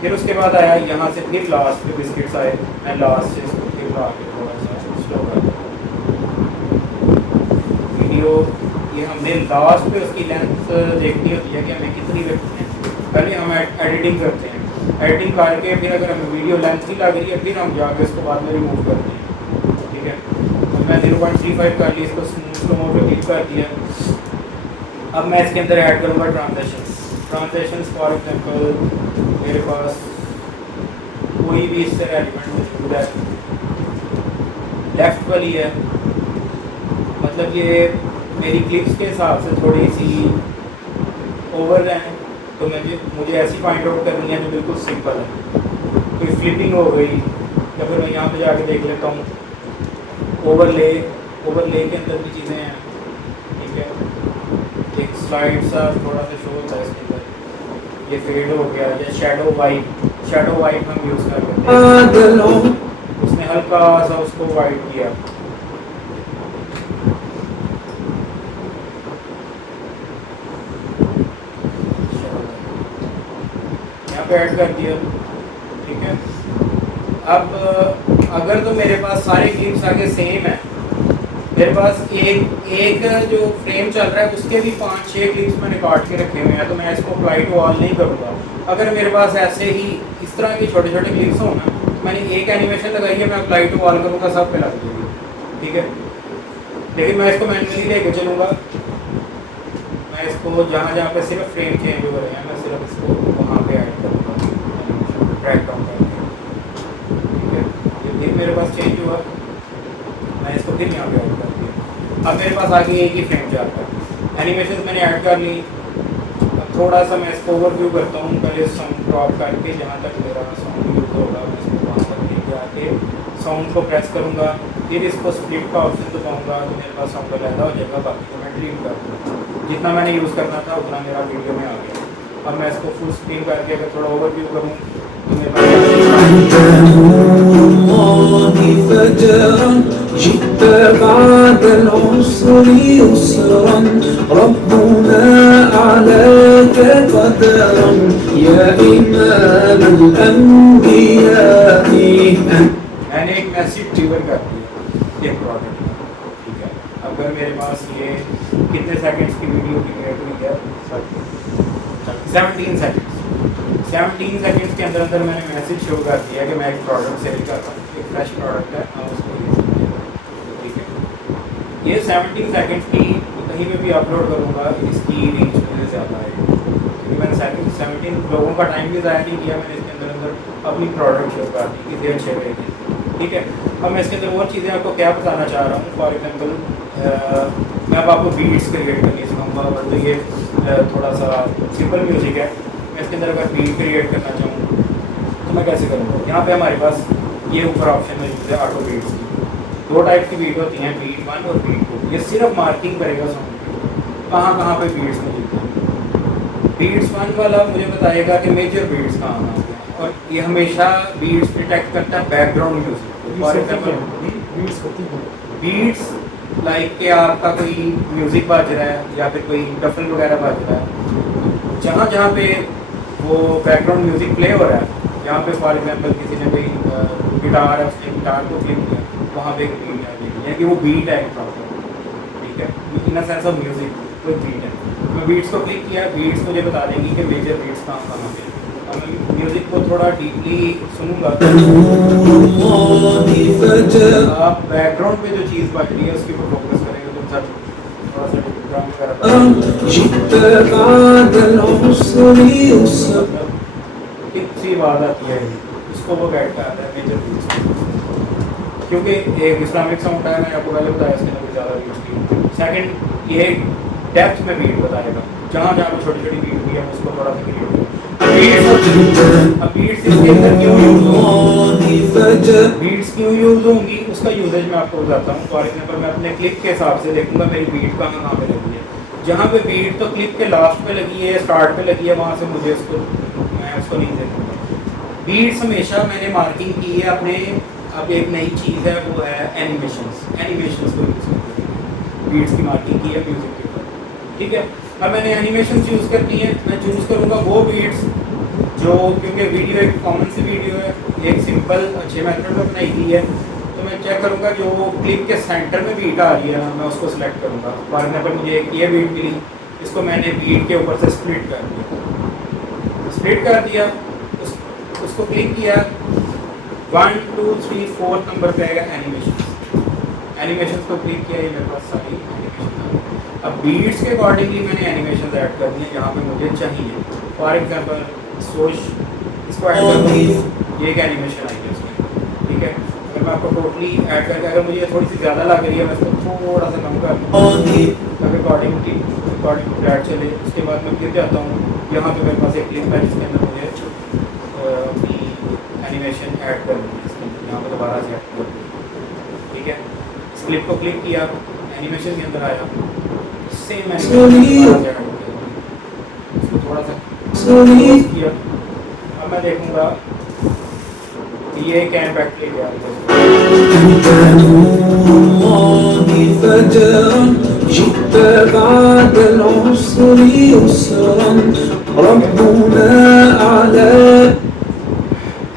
फिर उसके बाद आया यहाँ से, फिर लास्ट पे बिस्किट्स आए, मैं लास्ट से इसको फिर ला के थोड़ा सा स्लो कर वीडियो। ये हमने लास्ट पे उसकी लेंथ देखनी होती है कि हमें कितनी रखनी है। पहले हम एडिटिंग करते हैं, एडिटिंग करके फिर अगर हमें वीडियो लेंथ ही लग रही है फिर हम जाके उसको बाद में रिमूव करते हैं, ठीक है। तो मैं 0.35 कर ली, इसको स्मूथ स्लो मोड पे क्लिक कर दिया। अब मैं इसके अंदर ऐड करूँगा ट्रांजेक्शंस। फॉर एग्जांपल मेरे पास कोई भी इस तरह एलिमेंट मौजूद है, लेफ्ट वाली है, मतलब ये मेरी क्लिप्स के हिसाब से थोड़ी सी ओवर है, तो मुझे ऐसी फाइंड आउट करनी है जो बिल्कुल सिंपल है। कोई फ्लिपिंग हो गई, या फिर मैं यहाँ पे जाके देख लेता हूँ ओवरले के अंदर भी चीज़ें हैं, ठीक है। एक स्लाइड सा थोड़ा सा शो होता है इसके अंदर, ये फेड हो गया, या शैडो वाइट हम यूज़ कर लेते हैं, उसने हल्का सा उसको वाइट किया, यहाँ पे ऐड कर दिया, ठीक है। अब अगर तो मेरे पास सारे क्लिप्स आगे सेम है, मेरे पास एक जो फ्रेम चल रहा है उसके भी 5-6 क्लिप्स मैंने काट के रखे हुए हैं, तो मैं इसको अप्लाई टू ऑल नहीं करूँगा। अगर मेरे पास ऐसे ही इस तरह के छोटे छोटे क्लिप्स हो ना, मैंने एक एनिमेशन लगाई है, मैं अप्लाई टू ऑल करूँगा सब पे लग जाएगी, ठीक है। लेकिन मैं इसको मैनुअली लेके चलूँगा, मैं इसको जहाँ जहाँ पे सिर्फ फ्रेम चेंज हो रहे हैं मैं सिर्फ इसको वहाँ पे ऐड करूँगा एनिमेशन ट्रैक डाउन करके, ठीक है। जब भी मेरे पास चेंज हुआ मैं इसको फिर यहाँ पे ऐड कर दिया। अब मेरे पास आगे एक ही फ्रेम जाता है, एनिमेशन मैंने ऐड कर ली। अब थोड़ा सा मैं इसको ओवरव्यू करता हूँ, पहले साउंड ड्रॉप करके जहाँ तक मेरा साउंड यूज होगा मैं इसको वहाँ तक लेके आके साउंड को प्रेस करूँगा, फिर इसको स्प्लिट का ऑप्शन दबाऊँगा तो मेरे पास साउंड अलग हो जाएगा, बाकी को मैं डिलीट कर दूँगा। जितना मैंने यूज़ करना था उतना मेरा वीडियो में आ गया। अब मैं इसको फुल स्क्रीन करके अगर थोड़ा ओवरव्यू करूँ तो मेरे मैंने एक मैसेज ट्रिगर कर दिया एक प्रोडक्ट में, ठीक है। अगर मेरे पास ये कितने सेकंड्स की वीडियो क्रिएट हुई है, 17 सेकंड्स, 17 सेकंड्स के अंदर अंदर मैंने मैसेज शो कर दिया कि मैं एक प्रोडक्ट सेल कर रहा हूँ, एक फ्रेश प्रोडक्ट है, आप उसको यूज़ करिए, ठीक है। ये 17 सेकंड्स की कहीं पे भी अपलोड करूँगा इसकी रीच मुझे ज़्यादा है, क्योंकि मैंने 17 लोगों का टाइम भी ज़ाया नहीं किया, मैंने इसके अंदर अंदर अपनी प्रोडक्ट शो कर दी कितने अच्छे वे थे, ठीक है। अब मैं इसके अंदर और चीज़ें आपको क्या बताना चाह रहा हूँ, फॉर एग्जाम्पल मैं अब आपको बीट्स क्रिएट करनी सिखाऊंगा, बट तो ये थोड़ा सा सिंपल म्यूज़िक है। मैं इसके अंदर अगर बीट क्रिएट करना चाहूँ तो मैं कैसे करूँगा। यहाँ पे हमारे पास ये ऊपर ऑप्शन मौजूद है ऑटो बीट्स की। दो टाइप की बीट होती हैं, बीट 1 और बीट 2। ये सिर्फ मार्किंग करेगा साउंड कहाँ कहाँ पे बीट्स मौजूद हैं। बीट्स 1 वाला मुझे बताएगा कि मेजर बीट्स कहाँ कहाँ पे हैं, और ये हमेशा बीट्स डिटेक्ट करता है background music. For example beats like कि आपका कोई म्यूज़िक बज रहा है या फिर कोई डफल वगैरह बज रहा है, जहाँ जहाँ पे वो बैकग्राउंड म्यूज़िक प्ले हो रहा है, जहाँ पे फॉर एग्जांपल किसी ने कोई गिटार है उसने गिटार को क्लिक किया, वहाँ पे एक बीट आ जाएगी, यानी कि वो बीट है एक प्रॉपर, ठीक है, इन अ सेंस ऑफ म्यूज़िक कोई बीट है। मैं बीट्स को क्लिक किया, बीट्स मुझे बता देंगी कि मेजर बीट्स कहाँ कहाँ पे। और मैं म्यूज़िक को थोड़ा डीपली सुनूंगा, आप बैकग्राउंड पे जो चीज़ बज रही है उसके ऊपर फोकस करेंगे तो सर थोड़ा सा ड्राम वगैरह कितनी बात आती है उसको वो गाइड कर रहा है मेजर बीट्स, क्योंकि एक इस्लामिक साउंड है, मैंने आपको पहले बताया इसके अंदर ज़्यादा बीट्स की। सेकंड ये डेप्थ में बीट बताएगा, जहाँ जहाँ पे छोटी छोटी बीट हुई है उसको थोड़ा सा क्रिएट करें। बीट्स इसके अंदर क्यों यूज होंगी, बीट्स क्यों यूज होंगी उसका यूजेज मैं आपको बताता हूँ। फॉर एग्जाम्पल मैं अपने क्लिप के हिसाब से देखूंगा मेरी बीट कहाँ कहाँ पे लगी है। जहाँ पे बीट तो क्लिप के लास्ट पे लगी है, स्टार्ट पे लगी है, वहाँ से मुझे मैं उसको नहीं देखूंगा। बीट्स हमेशा मैंने मार्किंग की है अपने, अब एक नई चीज़ है वो है एनिमेशंस को यूज़ करके बीट्स की मार्किंग की है म्यूजिक के ऊपर, ठीक है। अब मैंने एनिमेशन यूज़ करनी है, मैं चूज़ करूँगा वो बीट्स जो, क्योंकि वीडियो एक कॉमन सी वीडियो है, एक सिंपल अच्छे मेथड में बनाई गई है, तो मैं चेक करूँगा जो क्लिप के सेंटर में बीट आ रही है ना, मैं उसको सिलेक्ट करूँगा। फॉर एग्जाम्पल मुझे एक ये बीट मिली, इसको मैंने बीट के ऊपर से स्प्लिट कर दिया, उसको क्लिक किया, 1 2 3 4 नंबर पे आएगा एनिमेशन को क्लिक किया, ये मेरे पास सारी एनिमेशन। अब बीट्स के अकॉर्डिंगली मैंने एनिमेशन ऐड करनी है जहाँ पे मुझे चाहिए। फॉर एग्जांपल सोच इसको ऐड कर दूँ, ये एक एनिमेशन आई है उसमें, ठीक है। अगर मैं आपको टोटली ऐड करके, अगर मुझे थोड़ी सी ज़्यादा लग रही है मैं इसको थोड़ा सा कम कर दूँ अकॉर्डिंग टू दैट चले। उसके बाद मैं फिर जाता हूँ, यहाँ पे मेरे पास एक क्लिप है जिसके अंदर मुझे अपनी एनिमेशन ऐड करनी है, इसके अंदर यहाँ पर दोबारा से ऐड कर, ठीक है। इस क्लिप को क्लिक किया, एनिमेशन के अंदर आया, सेम एनिमेशन इसको थोड़ा सा किया। अब मैं देखूंगा कि ये क्या इम्पैक्ट ले गया।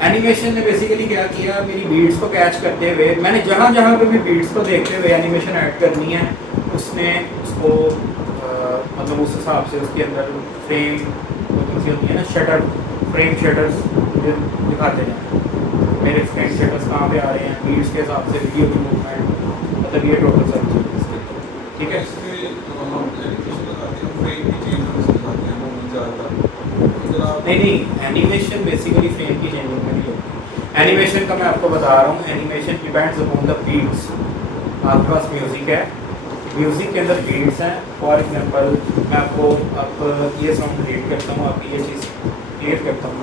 एनिमेशन ने बेसिकली क्या किया, मेरी बीट्स को कैच करते हुए मैंने जहाँ जहाँ पे भी बीट्स को देखते हुए एनिमेशन ऐड करनी है, उसने उसको मतलब उस हिसाब से उसके अंदर फ्रेम होती है ना, शटर फ्रेम शटर्स मुझे दिखाते हैं। मेरे फ्रेंड स्टेटस कहाँ पे आ रहे हैं, बीट्स के हिसाब से वीडियो की मूवमेंट, मतलब ये टोटल सब चीज़। ठीक है, नहीं नहीं, एनिमेशन बेसिकली फ्रेम की चेंजिंग में नहीं होती। एनिमेशन का मैं आपको बता रहा हूँ, animation depends upon the beats. आपके पास म्यूज़िक है, म्यूज़िक के अंदर बीट्स हैं। फॉर एग्जांपल मैं आपको अब ये सॉन्ग क्रिएट करता हूँ, आपकी ये चीज़ क्लियर करता हूँ,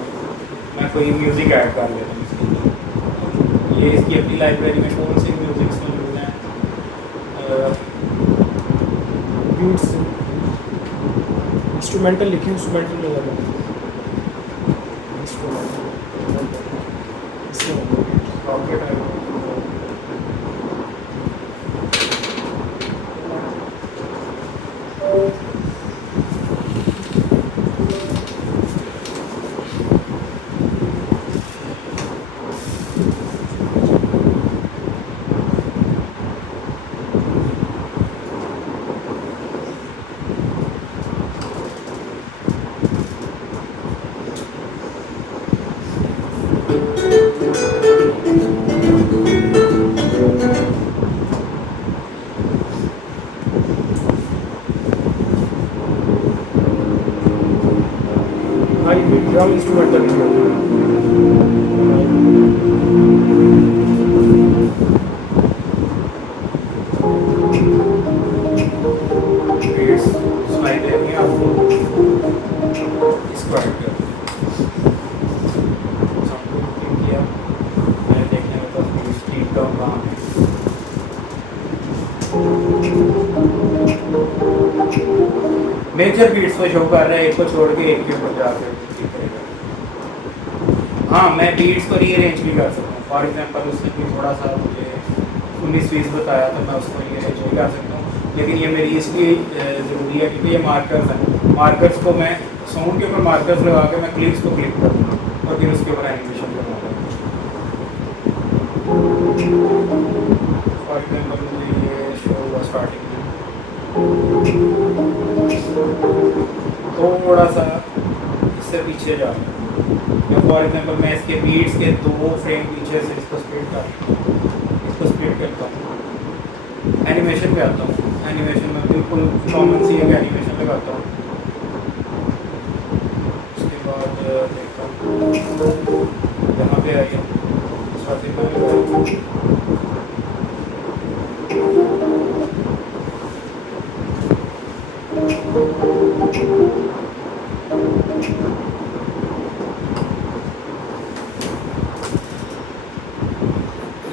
मैं कोई म्यूज़िक ऐड कर लेता हूँ इसके लिए। ये इसकी अपनी लाइब्रेरी में कौन से म्यूज़िक्स मौजूद हैं, बीट्स इंस्ट्रूमेंटल लिखे, इंस्ट्रूमेंटल लगा दो, रॉकेट है, हाई बीट ड्रम इंस्ट्रूमेंटल लिखे। बीट्स सुनाई दे रही हैं आपको, इसको ऐड कर साउंड को क्लिक किया, मैंने देखने में तो बीट्स डीप डाउन कहाँ है। मेजर बीट्स को शो कर रहा है, एक को छोड़ के एक के ऊपर जाकर क्लिक करेगा। हाँ, मैं बीट्स को रीअरेंज भी कर सकता हूँ। फॉर एग्जांपल उसने भी थोड़ा सा मुझे 19-20 बताया, तो मैं उसको रीअरेंज भी कर सकता हूँ। लेकिन ये मेरी इसलिए ज़रूरी है क्योंकि ये मार्कर्स हैं। मार्कर्स को मैं साउंड के ऊपर मार्कर्स लगा के मैं क्लिप्स को क्लिक करूँगा और फिर उसके ऊपर एनिमेशन बनाऊँगा। फॉर एग्जांपल मुझे ये शो हुआ स्टार्टिंग में, थोड़ा सा इससे पीछे जाऊँ, या फॉर एग्जांपल मैं इसके बीट्स के 2 फ्रेम पीछे से इसको स्प्लिट करता हूँ, एनिमेशन पे आता हूँ। एनिमेशन में बिल्कुल कॉमन सी एक एनिमेशन लगाता हूँ। उसके बाद देखता हूँ यहाँ पे आई हूँ, स्टार्टिंग में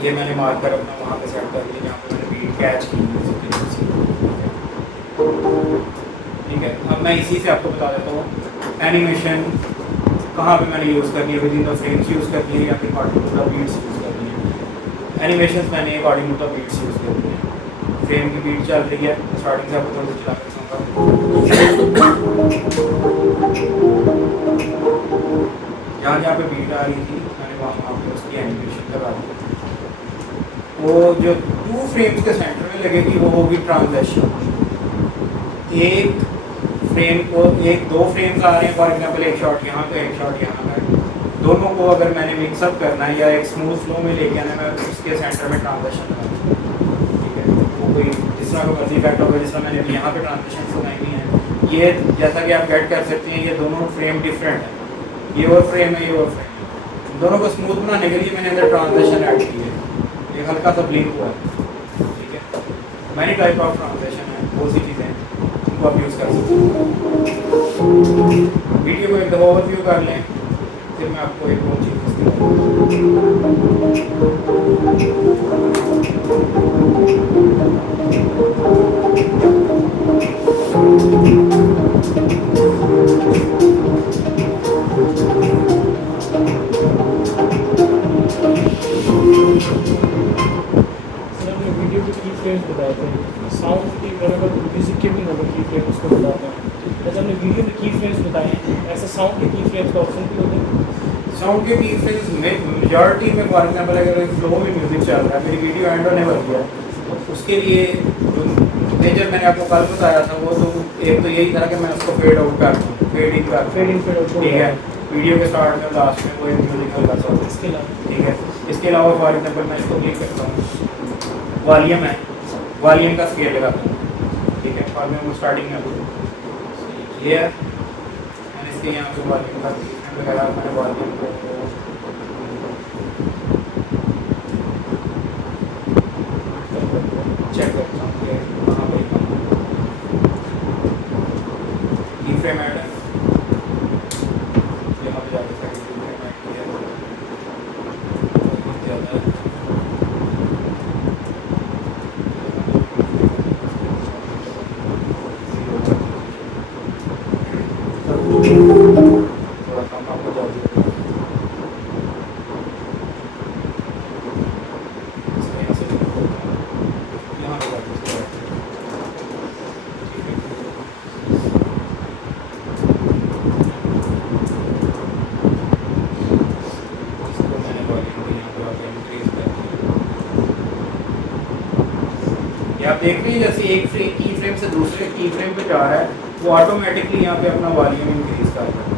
ये मैंने मार्कर अपना वहाँ पे सेट कर लिया जहाँ पे मैंने बीट कैच की। ठीक है, अब मैं इसी से आपको बता देता हूँ एनिमेशन कहाँ पे मैंने यूज़ करनी है, within the frames use करनी है या फिर according to the beats use करनी है। एनिमेशन मैंने according to the beats use करनी है। फ्रेम की बीट चल रही है, स्टार्टिंग से आपको थोड़ा सा चला कर दिखाऊंगा। जहाँ जहाँ पे बीट आ रही थी मैंने वहाँ पे उसकी एनिमेशन लगा दी। वो जो 2 फ्रेम्स के सेंटर में लगेगी वो होगी ट्रांजेक्शन। एक फ्रेम को 2 फ्रेम्स आ रहे हैं, फॉर एग्जांपल एक शॉट यहाँ पे एक शॉट यहाँ पे, दोनों को अगर मैंने मिक्सअप करना है या एक स्मूथ फ्लो में लेके आना है, मैं उसके सेंटर में ट्रांजेक्शन लगा दूँ। ठीक है, वो कोई जिस तरह का मर्जी इफेक्ट होगा, जिस तरह मैंने यहाँ पे ट्रांजेक्शन लगाई हुई हैं। ये जैसा कि आप गेट कर सकते हैं, ये दोनों फ्रेम डिफरेंट है, ये और फ्रेम है, ये और फ्रेम है। दोनों को स्मूथ बनाने के लिए मैंने अंदर ट्रांजेक्शन ऐड की है, एक हल्का सा ब्लिंक हुआ है। ठीक है, मैनी टाइप ऑफ ट्रांजेक्शन है, बहुत सी चीज़ें उनको आप यूज़ कर सकते हैं। वीडियो को एक दफ़ा ओवरव्यू कर लें, फिर मैं आपको एक और चीज़ वीडियो के की फ्रेम्स बताए थे, साउंड की अगर म्यूजिक के भी होगा की फ्रेम उसको बताता है। जैसे हमने वीडियो के की फ्रेम्स बताए हैं, ऐसा साउंड के की फ्रेम्स का ऑप्शन भी होता है। साउंड के की फ्रेम्स में मेजॉरिटी में, फॉर एग्जांपल अगर फ्लो में म्यूजिक चल रहा है, मेरी वीडियो एंड होने वाली है, तो उसके लिए जो मेजर मैंने आपको कल बताया था, वो तो एक तो यही था कि मैं उसको फेड आउट कर दूँ, फेड इन फेड आउट। ठीक है, वीडियो के स्टार्ट में लास्ट में वो एक म्यूजिक हल्का सा, इसके अलावा ठीक है। इसके अलावा फॉर एग्जाम्पल मैं इसको क्लिक करता हूँ, वॉल्यूम है, वॉल्यूम का स्केल लगाता हूँ, ठीक है, और मैं स्टार्टिंग में ये है, मैंने इसके यहाँ पे वॉल्यूम का लगाया, मैंने वॉल्यूम को चेक करता हूँ कि कहाँ पे की फ्रेम ऐड है, यहाँ पे जाके की फ्रेम ऐड किया ज़्यादा है, थोड़ा कम आपको जाती है, यहाँ पे जाके आप देख रहे हैं जैसे एक की फ्रेम से दूसरे की फ्रेम पे जा रहा है, वो ऑटोमेटिकली यहाँ पे अपना वॉल्यूम इंक्रीज कर रहा है,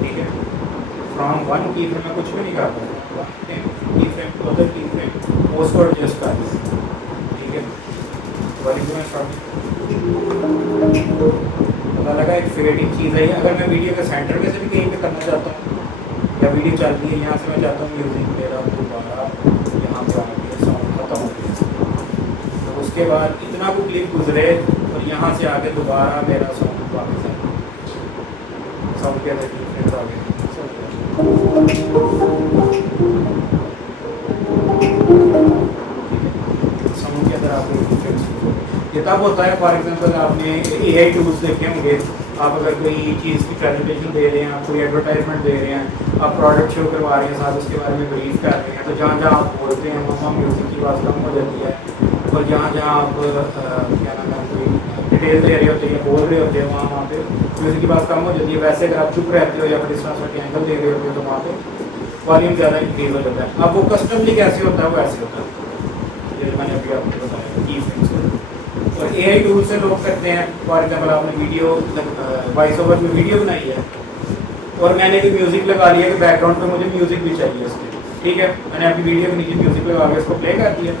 ठीक है, फ्रॉम वन की फ्रेम में कुछ भी नहीं करता, की फ्रेम टू अदर की फ्रेम उसको एडजस्ट कर रहा है, ठीक है, वॉल्यूम में पता लगा एक फेडिंग चीज़ है। अगर मैं वीडियो के सेंटर में से भी कहीं पे करना चाहता हूँ, या वीडियो चल रही है यहाँ से मैं चाहता हूँ म्यूजिक मेरा दोबारा यहाँ पे आके साउंड खत्म हो गया, तो उसके बाद इतना को क्लिप गुजरे और यहाँ से आके दोबारा मेरा साउंड वापस आ गया, साउंड के अंदर डिफरेंस आ गया, साउंड के अंदर आपको डिफरेंस ये तब होता है। फॉर एग्जांपल आपने AI टूल्स देखे होंगे, आप अगर कोई चीज़ की प्रेजेंटेशन दे रहे हैं, आप कोई एडवर्टाइजमेंट दे रहे हैं, आप प्रोडक्ट शो करवा रहे हैं, साथ उसके बारे में ब्रीफ कर रहे हैं, तो जहाँ जहाँ आप बोलते हैं वहाँ म्यूज़िक की आवाज़ कम हो जाती है, और जहाँ जहाँ आप क्या नाम है कोई डिटेल दे रहे होते हैं, बोल रहे होते हैं, वहाँ पे म्यूज़िक की आवाज़ कम हो जाती है। वैसे अगर आप चुप रहते हो या फिर डिस्टेंस के एंगल दे रहे होते हो तो वहाँ पे वॉल्यूम ज़्यादा इंक्रीज हो जाता है। अब वो कस्टमली कैसे होता है, वो ऐसे होता है, ये मैंने अभी आपको बताया की फ्रेम्स को। और AI टूल से लोग करते हैं, फॉर एग्जाम्पल आपने वीडियो वॉइस ओवर में वीडियो बनाई है और मैंने भी म्यूज़िक लगा लिया कि बैकग्राउंड पे मुझे म्यूज़िक भी चाहिए उसके, ठीक है, मैंने अपनी वीडियो के नीचे म्यूज़िक लगा के उसको प्ले कर दिया।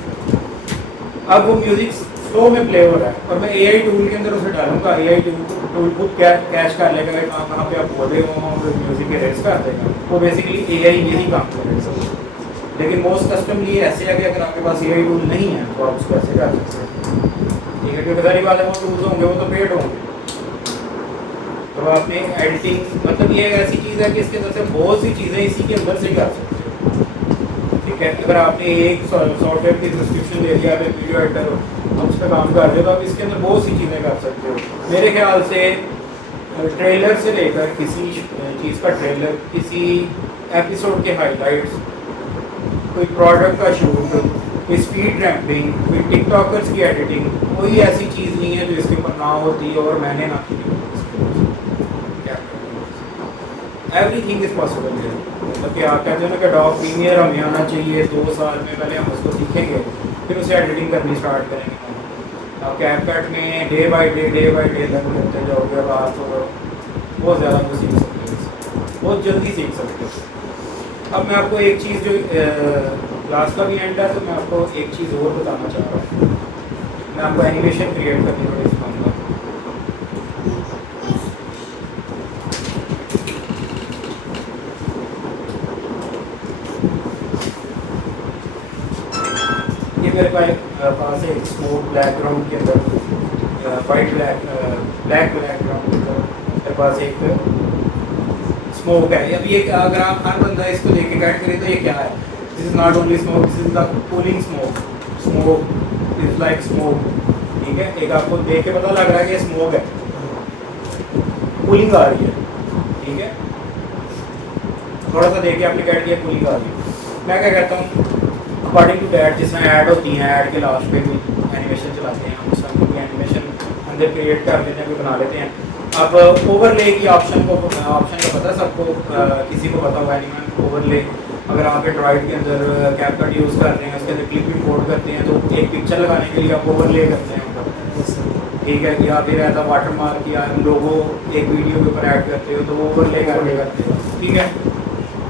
अब वो म्यूज़िक स्लो में प्ले हो रहा है और मैं AI टूल के अंदर उसे डालूंगा, AI टूल खुद कैच कर लेगा कि कहाँ पे आप बोल रहे हो, म्यूज़िक एरेज कर देगा, वो बेसिकली AI यही काम करेगा। लेकिन मोस्ट कस्टमली ऐसे है कि अगर आपके पास AI टूल नहीं है तो आप उसको ऐसे कर सकते हैं, ठीक है, क्योंकि सारी बात है वो टूल्स होंगे वो तो पेड होंगे। तो आपने एडिटिंग मतलब ये ऐसी चीज़ है कि इसके अंदर से बहुत सी चीज़ें इसी के अंदर से ही कर सकते हो, ठीक है। अगर आपने एक सॉफ्टवेयर की सब्सक्रिप्शन ले लिया, फिर वीडियो एडिटर हो, आप उस पर काम कर रहे हो, तो आप इसके अंदर बहुत सी चीज़ें कर सकते हो। मेरे ख्याल से ट्रेलर से लेकर किसी चीज़ का ट्रेलर, किसी एपिसोड के हाईलाइट्स, कोई प्रोडक्ट का शूट, कोई स्पीड रैम्पिंग, कोई टिकटॉकर्स की एडिटिंग, कोई ऐसी चीज़ नहीं है जो इसके ऊपर ना होती है और मैंने ना की। एवरीथिंग इज पॉसिबल है। मतलब कि आप कहते हो ना कि डॉग प्रीमियर हमें आना चाहिए 2 साल में, पहले हम उसको सीखेंगे फिर उसे एडिटिंग करनी स्टार्ट करेंगे। आप कैपकट में डे बाय डे लर्न करते जाओगे और आप बहुत ज़्यादा कुछ सीख सकते हो, बहुत जल्दी सीख सकते हो। अब मैं आपको एक चीज़ जो क्लास का भी एंड है, तो मैं आपको एक चीज़ और बताना चाह रहा हूँ। मैं आपको एनिमेशन क्रिएट करने को सिखाऊंगा। ये मेरे पास एक स्मूथ बैकग्राउंड के अंदर वाइट ब्लैक बैकग्राउंड के अंदर मेरे पास एक स्मोक है। अभी एक अगर आप हर बंदा इसको देख के गाइड करें तो ये क्या है, this is not only smoke, this is the cooling smoke, smoke is like smoke, ठीक है। एक आपको देख के पता लग रहा है कि स्मोक है, कूलिंग आ रही है, ठीक है। थोड़ा सा देख के आपने गाइड किया, कूलिंग आ रही है। मैं क्या कहता हूँ, अकॉर्डिंग टू दैट, जिसमें ऐड होती हैं, ऐड के लास्ट पे भी एनिमेशन चलाते हैं, हम उसमें कोई एनिमेशन अंदर क्रिएट कर लेते हैं, कोई बना लेते हैं। अब ओवरले की ऑप्शन का पता है सबको, किसी को पता होगा एनिमेशन ओवरले। अगर आप एंड्रॉइड के अंदर कैपकट यूज़ कर रहे हैं, उसके अंदर क्लिप इंपोर्ट करते हैं, तो एक पिक्चर लगाने के लिए आप ओवरले करते हैं ऊपर, ठीक है, या फिर ऐसा वाटर मार्क या लोगो एक वीडियो के ऊपर ऐड करते हो तो ओवरले करके करते हो, ठीक है।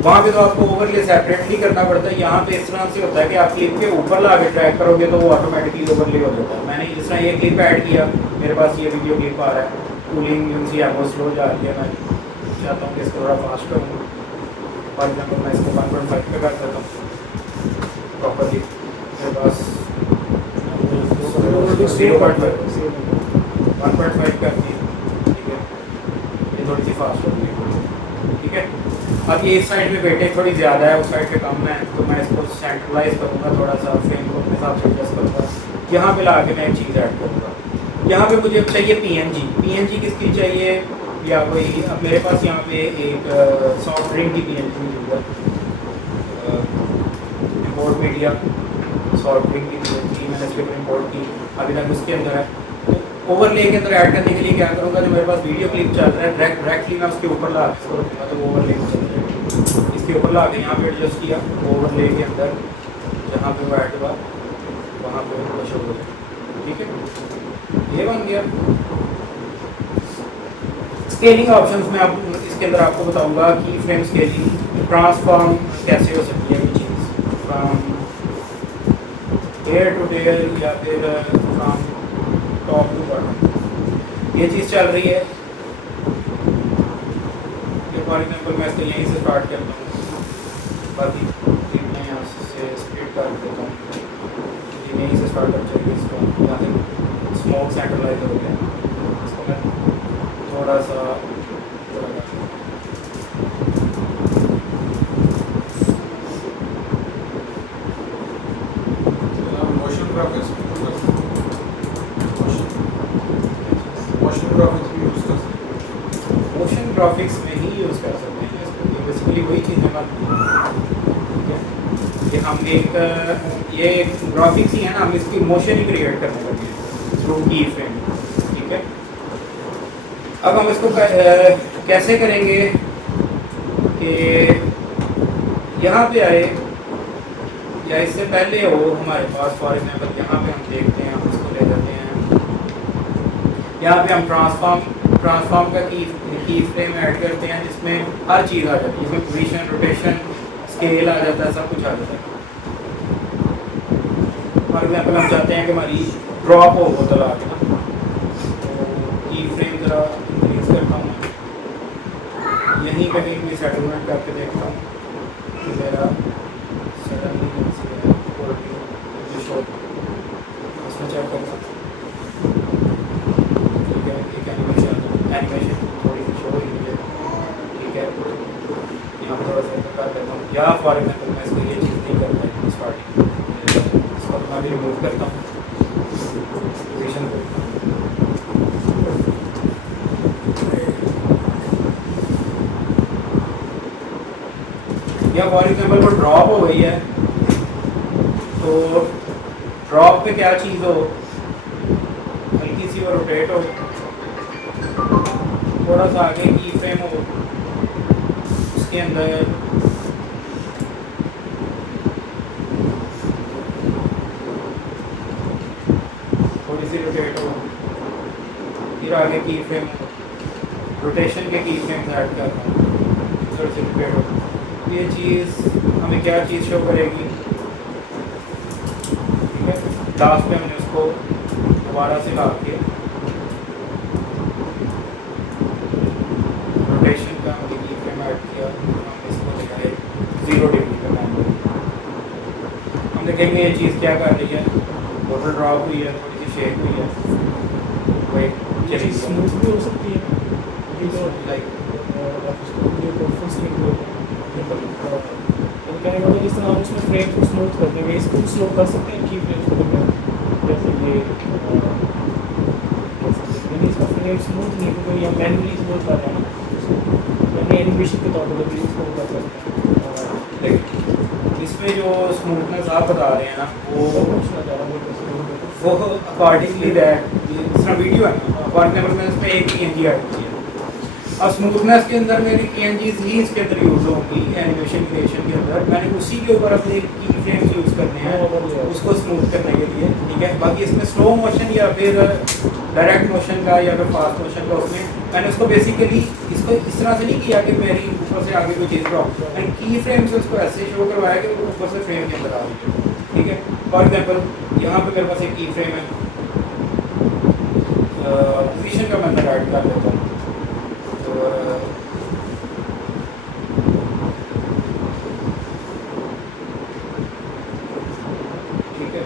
वहाँ पे तो आपको ओवरले सेपरेटली करना पड़ता है। यहाँ पे इस तरह से होता है कि आप क्लिप के ऊपर ला के ट्रैक करोगे तो वो ऑटोमेटिकली ओवरले हो जाता है। मैंने जिस तरह ये क्लिप ऐड किया, मेरे पास ये वीडियो क्लिप आ रहा है, कूलिंग यूनिसी है बहुत स्लो जा रही है, मैं चाहता हूँ कि इसको थोड़ा फास्ट करूँ। फॉर एग्जाम्पल मैं इसको 1.5 पे कर देता हूँ प्रॉपरली, मेरे पास 1.5 कर दी, ठीक है, ये थोड़ी सी फास्ट हो गई, ठीक है। अब ये इस साइड पे वेटेज थोड़ी ज़्यादा है, उस साइड पे कम है, तो मैं इसको सेंट्रलाइज करूँगा, थोड़ा सा फ्रेम को अपने हिसाब से एडजस्ट करूँगा। यहाँ पे ला के मैं एक चीज़ ऐड करूँगा, यहाँ पे मुझे चाहिए पीएनजी किसकी चाहिए, या कोई, अब मेरे पास यहाँ पे एक सॉफ्ट ड्रिंक की पीएनजी मौजूद है, इम्पोर्ट मीडिया सॉफ्ट ड्रिंक की पीएनजी मैंने इसके ऊपर इम्पोर्ट की, अभी तक उसके अंदर है। तो ओवरले के अंदर ऐड करने के लिए क्या करूँगा, जो मेरे पास वीडियो क्लिप चल रहा है डायरेक्टली मैं उसके ऊपर ला के इसको रखूँगा, तो वो ओवरले में चल जाएगा। इसके ऊपर ला के यहाँ पे एडजस्ट किया, ओवरले के अंदर जहाँ पे वो ऐड हुआ वहाँ पे वो शो हो जाएगा, ठीक है, ये बन गया। स्केलिंग ऑप्शंस में आप इसके अंदर आपको बताऊंगा कि फ्रेम स्केलिंग ट्रांसफॉर्म कैसे हो सकती है, ये चीज़ फ्रॉम हेयर टू टेल या फिर फ्रॉम टॉप टू बॉटम, ये चीज़ चल रही है। फॉर एग्जाम्पल मैं इसको यहीं से स्टार्ट करता हूँ, बाकी मैं यहाँ से स्प्लिट कर देता हूँ, यहीं से स्टार्ट कर चाहिए इसको, यहाँ से स्मोक सेंट्रलाइज हो गया, इसको मैं थोड़ा सा मोशन ग्राफिक्स मोशन ग्राफिक्स भी यूज़ कर सकते हैं। मोशन ग्राफिक्स में ही यूज़ कर सकते हैं इसको, ये बेसिकली वही चीज़ है, ठीक है। ये हम ये ग्राफिक्स ही है ना, हम इसकी मोशन ही क्रिएट करने लगे हैं थ्रू की फ्रेम, ठीक है। अब हम इसको कैसे करेंगे कि यहाँ पे आए या इससे पहले हो हमारे पास, फॉर एग्जाम्पल यहाँ पे हम देखते हैं, हम इसको ले जाते हैं, यहाँ पे हम ट्रांसफॉर्म का की फ्रेम ऐड करते हैं, जिसमें हर चीज़ आ जाती है, जिसमें पोजीशन, रोटेशन, स्केल आ जाता है, सब कुछ आ जाता है। फॉर एग्जाम्पल हम चाहते हैं कि हमारी ड्रॉप हो बोतल आ के ना, तो की फ्रेम ज़रा इंक्रीज करता हूँ, यहीं पे कहीं भी सेटलमेंट करके देखता हूँ कि मेरा सडनली उसमें चेक करता हूँ, ठीक है, एक एनिमेशन थोड़ी सी शो हुई है, ठीक है, यहाँ पर थोड़ा सा कर देता हूँ, या फॉर एग्जाम्पल मैं इसको ये चीज़ नहीं करता है स्टार्टिंग, इसको मैं भी रिमूव करता हूँ, पोजीशन करता हूँ, या फॉर एग्जाम्पल वो ड्रॉप हो गई है, तो ड्रॉप पे क्या चीज़ हो, हल्की सी वो रोटेट हो, थोड़ा सा आगे की फ्रेम हो, उसके अंदर थोड़ी सी रोटेट हो, फिर आगे की फ्रेम हो, रोटेशन के की फ्रेम ऐड कर रहा हूँ, थोड़ी सी रोटेट हो, ये चीज़ हमें क्या चीज़ शो करेगी, ठीक है। लास्ट में हमने उसको दोबारा से ला के रोटेशन का हमने की फ्रेम ऐड किया, हम इसको लगाए 0 डिग्री का एंगल, हम देखेंगे ये चीज़ क्या कर रही है, बोतल ड्रॉप हुई है, थोड़ी सी शेक हुई है, वही ये चीज़ स्मूथ भी हो सकती है, ये जो लाइक फुल स्क्रीन कहने का मतलब जिस तरह हम उसमें फ्रेम को स्मूथ कर देंगे, इसको स्लो कर सकते हैं की फ्रेम को, जैसे ये यानी इसका फ्रेम स्मूथ नहीं है, क्योंकि ये मैनुअली स्मूथ कर रहे हैं ना, यानी एनिमेशन के तौर पर भी इसको कर सकते हैं। इसमें जो स्मूथनेस आप बता रहे हैं ना, पूछना चाह रहा हूँ वो अकॉर्डिंगली दैट जिस तरह वीडियो है, फॉर एग्जाम्पल मैंने इसमें एक पीएनजी ऐड की है, और स्मूथनेस के अंदर मेरी PNGs ही इसके अंदर यूज़ होंगी एनिमेशन क्रिएशन के अंदर। मैंने उसी के ऊपर अपने की फ्रेम्स यूज़ करने हैं उसको स्मूथ करने के लिए, ठीक है। बाकी इसमें स्लो मोशन या फिर डायरेक्ट मोशन का या फिर फास्ट मोशन का, उसमें मैंने उसको बेसिकली इसको इस तरह से नहीं किया कि मेरी ऊपर से आगे कोई चीज़ ड्रॉप, मैंने की फ्रेम से उसको ऐसे शो करवाया कि वो ऊपर से फ्रेम के अंदर आ रही है, ठीक है। फॉर एग्जाम्पल यहाँ पे मेरे पास एक की फ्रेम है, पोजीशन का मैं अंदर ऐड कर लेता हूँ। तो ठीक है,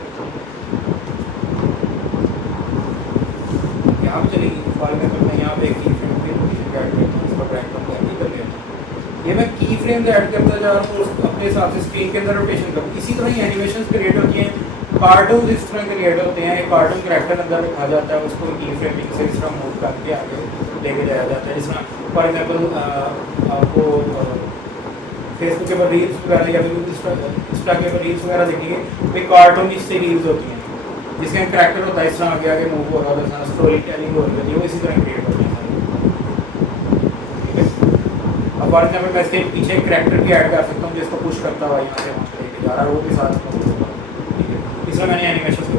यहाँ पे चलेगी फॉर एग्जाम्पल मैं यहाँ पे एक की फ्रेम की पोजीशन ऐड करता हूँ, इसका ड्रैग करता हूँ, कर लेता हूँ। ये मैं की फ्रेम ऐड करता जा रहा हूँ, अपने हिसाब से स्क्रीन के अंदर रोटेशन करूँ। इसी तरह ही एनिमेशन क्रिएट होती हैं, कार्टून इस तरह क्रिएट होते हैं। एक कार्टून कैरेक्टर अंदर रखा जाता है, उसको की फ्रेमिंग से इस तरह मूव करके आगे लेके जाया जाता है। जिस तरह फॉर एग्जाम्पल आपको फेसबुक के ऊपर रील्स वगैरह या फिर इंस्टा के ऊपर रील्स वगैरह देखेंगे, वे कार्टून से रील्स होती हैं जिसका कैरेक्टर होता है इस तरह आगे मूव हो रहा होता है, स्टोरी टेलिंग हो रही होती है, वो इसी तरह क्रिएट होती है, ठीक है। अब फॉर एग्जाम्पल मैं इसके पीछे एक कैरेक्टर भी ऐड कर सकता हूँ जिसको पुश करता हुआ यहाँ से वहाँ पे लेके जा रहा है, वो भी साथ में होगा, ठीक है। इसमें मैंने एनिमेशन को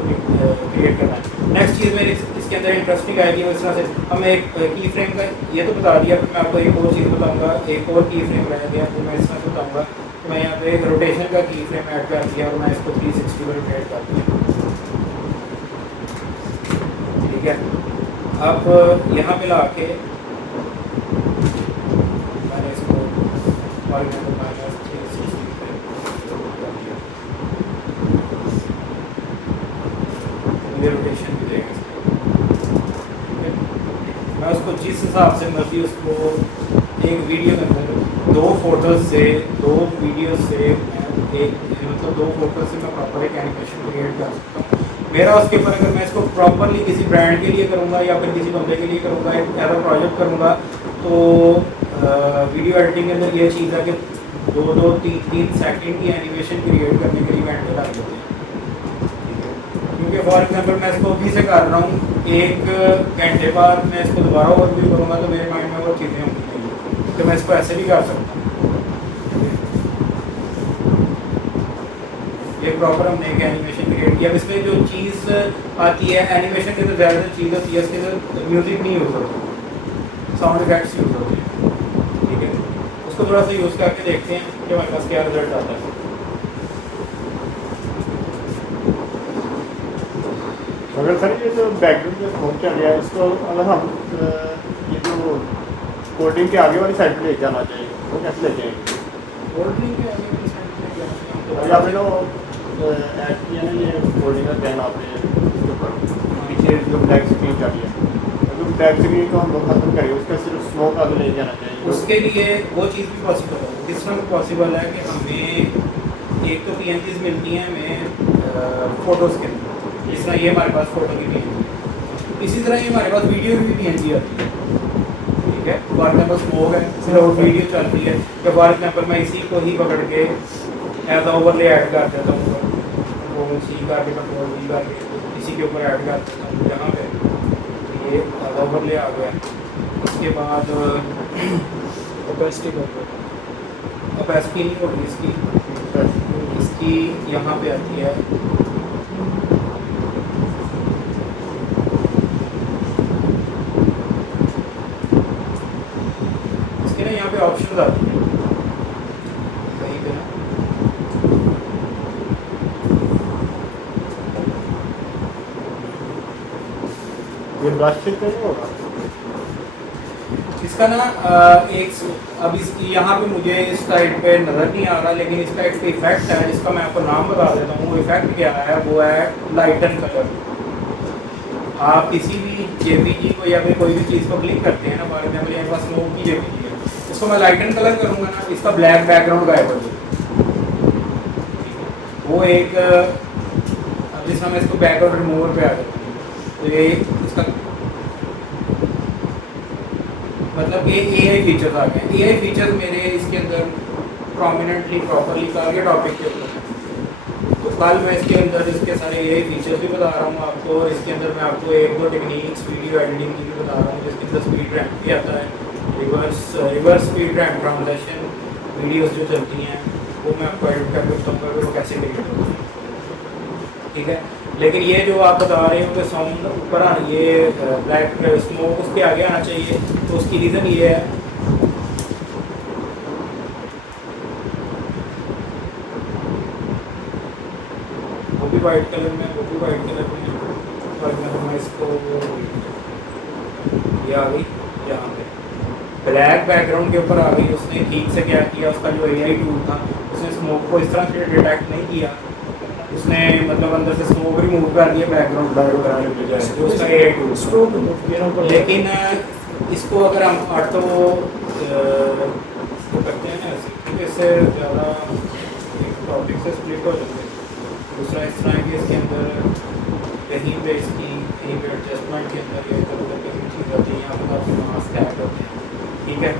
क्रिएट करना है। नेक्स्ट चीज़ मेरी इसके अंदर इंटरेस्टिंग आएगी वो इस तरह से, हमें एक की फ्रेम का ये तो बता दिया, फिर मैं आपको एक और चीज़ बताऊंगा, एक और की फ्रेम रह गया तो मैं इस तरह से बताऊंगा कि मैं यहाँ पे रोटेशन का की फ्रेम ऐड कर दिया और मैं इसको 360 पर रोटेट कर दिया, ठीक है। अब यहाँ पे ला के मैंने इसको फॉर एग्जाम्पल माइनस 360 पे कर दिया, मुझे रोटेशन भी देगा, मैं उसको जिस हिसाब से मर्जी उसको एक वीडियो के अंदर 2 फोटोज से 2 वीडियो से एक मतलब 2 फोटोज से मैं प्रॉपर एक एनिमेशन क्रिएट कर सकता हूँ। मेरा उसके ऊपर अगर मैं इसको प्रॉपरली किसी ब्रांड के लिए करूँगा या फिर किसी बंदे के लिए करूँगा, एक ऐसा प्रोजेक्ट करूँगा, तो वीडियो एडिटिंग के अंदर ये चीज़ है कि 2-2, 3-3 सेकंड की एनिमेशन क्रिएट करने के लिए घंटे लग जाते हैं, क्योंकि फॉर एग्जांपल मैं इसको अभी से कर रहा हूँ, 1 घंटे बाद मैं इसको दोबारा ओवरव्यू करूँगा तो मेरे माइंड में और चीज़ें होंगी, तो मैं इसको ऐसे भी कर सकता हूँ। ये प्रॉपर हमने एक एनिमेशन क्रिएट किया। इसमें जो चीज़ आती है एनिमेशन के अंदर, ज़्यादातर चीज़ होती है इसके अंदर म्यूज़िक नहीं यूज़ होता, साउंड इफेक्ट्स यूज़ होते हैं, ठीक है। उसको थोड़ा सा यूज़ करके देखते हैं कि हमारे पास क्या रिजल्ट आता है। मगर सर ये जो बैकग्राउंड में स्मोक चल रहा है, इसको अगर हम ये जो कोडिंग के आगे वाली साइड पे ले जाना चाहिए, वो कैसे ले जाएंगे? कोल्ड के आगे वाली साइड पे क्या है? अभी आपने जो ऐड किया ना ये कोडिंग का पेन आपने इसके ऊपर पीछे जो ब्लैक स्क्रीन चल रही है, अगर ब्लैक स्क्रीन को हम लोग खत्म करें उसका सिर्फ स्मोक आगे ले जाना चाहिए। उसके लिए वो चीज़ भी पॉसिबल है। किस तरह पॉसिबल है कि हमें एक तो PNGs मिलती हैं हमें फ़ोटोज़ के अंदर, जिस तरह ये हमारे पास फ़ोटो की PNG, इसी तरह ही हमारे पास वीडियो की भी PNG आती है, ठीक है। फॉर एग्जाम्पल स्मोक है, स्लो वीडियो चल रही है, तो फॉर एग्जाम्पल मैं इसी को ही पकड़ के एज ओवरले ऐड कर देता हूँ, कंट्रोल C करके कंट्रोल V करके इसी के ऊपर ऐड कर देता हूँ यहाँ पे, ये एज ओवरले आ गया। उसके बाद ओपेसिटी कर ओपेसिटी नहीं होगी इसकी यहाँ पे आती है, इसके ना यहाँ पे ऑप्शन आती है कहीं पे ना, ये ब्रश से नहीं होगा इसका ना एक अब इसकी यहाँ पे मुझे इस साइड पे नज़र नहीं आ रहा, लेकिन इसका एक इफेक्ट है जिसका मैं आपको नाम बता देता हूँ। वो इफेक्ट क्या है, वो है लाइटन कलर। आप किसी भी JPG को या फिर कोई भी चीज़ को क्लिक करते हैं ना, फॉर एग्जाम्पल मेरे पास स्मोक की JPG है, इसको मैं लाइटन कलर करूँगा ना, इसका ब्लैक बैकग्राउंड गायब हो जाएगा। वो एक अब जिस समय इसको बैकग्राउंड रिमूवर पे आ जाता है, तो ये इसका मतलब ये AI फीचर्स आ गए। AI फीचर्स मेरे इसके अंदर प्रोमिनेंटली प्रॉपरली कार्य टॉपिक के ऊपर है, तो कल मैं इसके अंदर इसके सारे AI फीचर्स भी बता रहा हूँ आपको, और इसके अंदर मैं आपको 1-2 टेक्निक्स वीडियो एडिटिंग की भी बता रहा हूँ, जिसके अंदर स्पीड रैंप भी आता है, reverse speed RAM transaction videos जो चलती हैं वो मैं आपको एडिट करके बताऊँगा कि वो कैसे क्रिएट होती हैं, ठीक है। लेकिन ये जो आप बता रहे हो कि साउंड ऊपर ये ब्लैक स्मोक उसके आगे आना चाहिए, तो उसकी रीज़न ये है वो भी वाइट कलर में और मैं इसको ये आ गई यहाँ पे ब्लैक बैकग्राउंड के ऊपर आ गई। उसने ठीक से क्या किया, उसका जो AI टूल था उसने स्मोक को इस तरह से डिटेक्ट नहीं किया, उसने मतलब अंदर से स्मोक रिमूव कर दिया बैकग्राउंड कराने के बजाय जो उसका AI टूल स्ट्रोक रिमूव किया ना ऊपर। लेकिन इसको अगर हम ऑटो इसको करते हैं ना ऐसे, क्योंकि इससे ज़्यादा एक टॉपिक से स्प्लिट हो जाते हैं। दूसरा इस तरह है कि इसके अंदर कहीं पे एडजस्टमेंट के अंदर ये इधर उधर कहीं चीज़ आती है, यहाँ पर आपके मास्क ऐड करते हैं, ठीक है।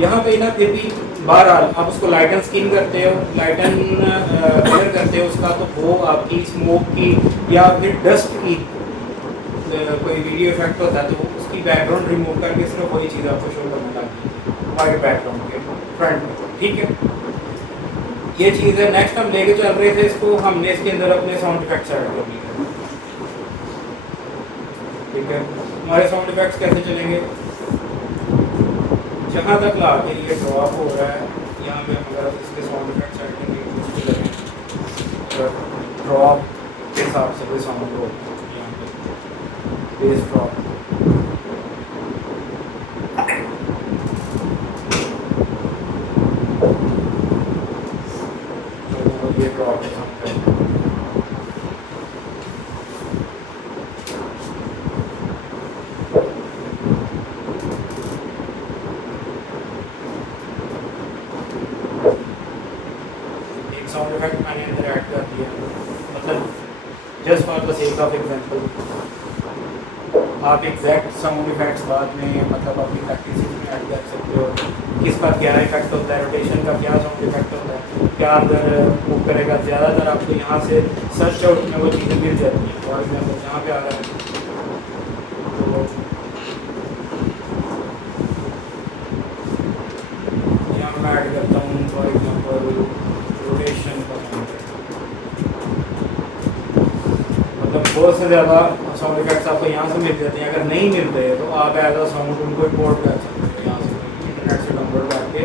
यहाँ पे ना फिर भी बहरहाल आप उसको लाइटन स्किन करते हो, लाइटन क्लियर करते हो उसका, तो वो आपकी स्मोक की या फिर डस्ट की कोई वीडियो इफेक्ट होता है तो उसकी बैकग्राउंड रिमूव करके सिर्फ वही चीज़ आपको शो करने लगती है वाइट बैकग्राउंड के फ्रंट में, ठीक है। ये चीज़ है। नेक्स्ट हम लेके चल रहे थे इसको, हमने इसके अंदर अपने साउंड इफेक्ट्स ऐड कर लिए, ठीक है। हमारे साउंड इफेक्ट्स कैसे चलेंगे, जहाँ तक ला के ये ड्रॉप हो रहा है यहाँ पे अगर इसके साउंड इफेक्ट्स ऐड करेंगे ड्रॉप के हिसाब से कोई साउंड हो, यहाँ पे बेस ड्रॉप, तो ये ड्रॉप के साउंड साउंड इफेक्ट मैंने अंदर ऐड कर दिया, मतलब just for the sake of example. आप एग्जैक्ट साउंड इफेक्ट्स बाद में मतलब अपनी प्रैक्टिस में ऐड कर सकते हो, किसका क्या इफेक्ट होता है, रोटेशन का क्या साउंड इफेक्ट होता है, क्या अंदर मूव करेगा। ज़्यादातर आपको यहाँ से सर्च आउट में वो चीज़ें मिल जाती हैं। फॉर एग्जाम्पल जहाँ पे आ रहा है तो यहाँ मैं ऐड करता हूँ फॉर एग्जाम्पल रोटेशन का साउंड, मतलब बहुत से ज़्यादा साउंड इफेक्ट्स आपको यहाँ से मिल जाते हैं। अगर नहीं मिल रहे तो आप एज अ साउंड उनको इम्पोर्ट कर सकते हो यहाँ से इंटरनेट से डाउनलोड करके,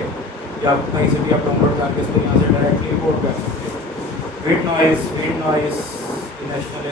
या कहीं से भी आप डाउनलोड करके इसको यहाँ से डायरेक्टली इम्पोर्ट कर सकते हो। विद नॉइस नेशनल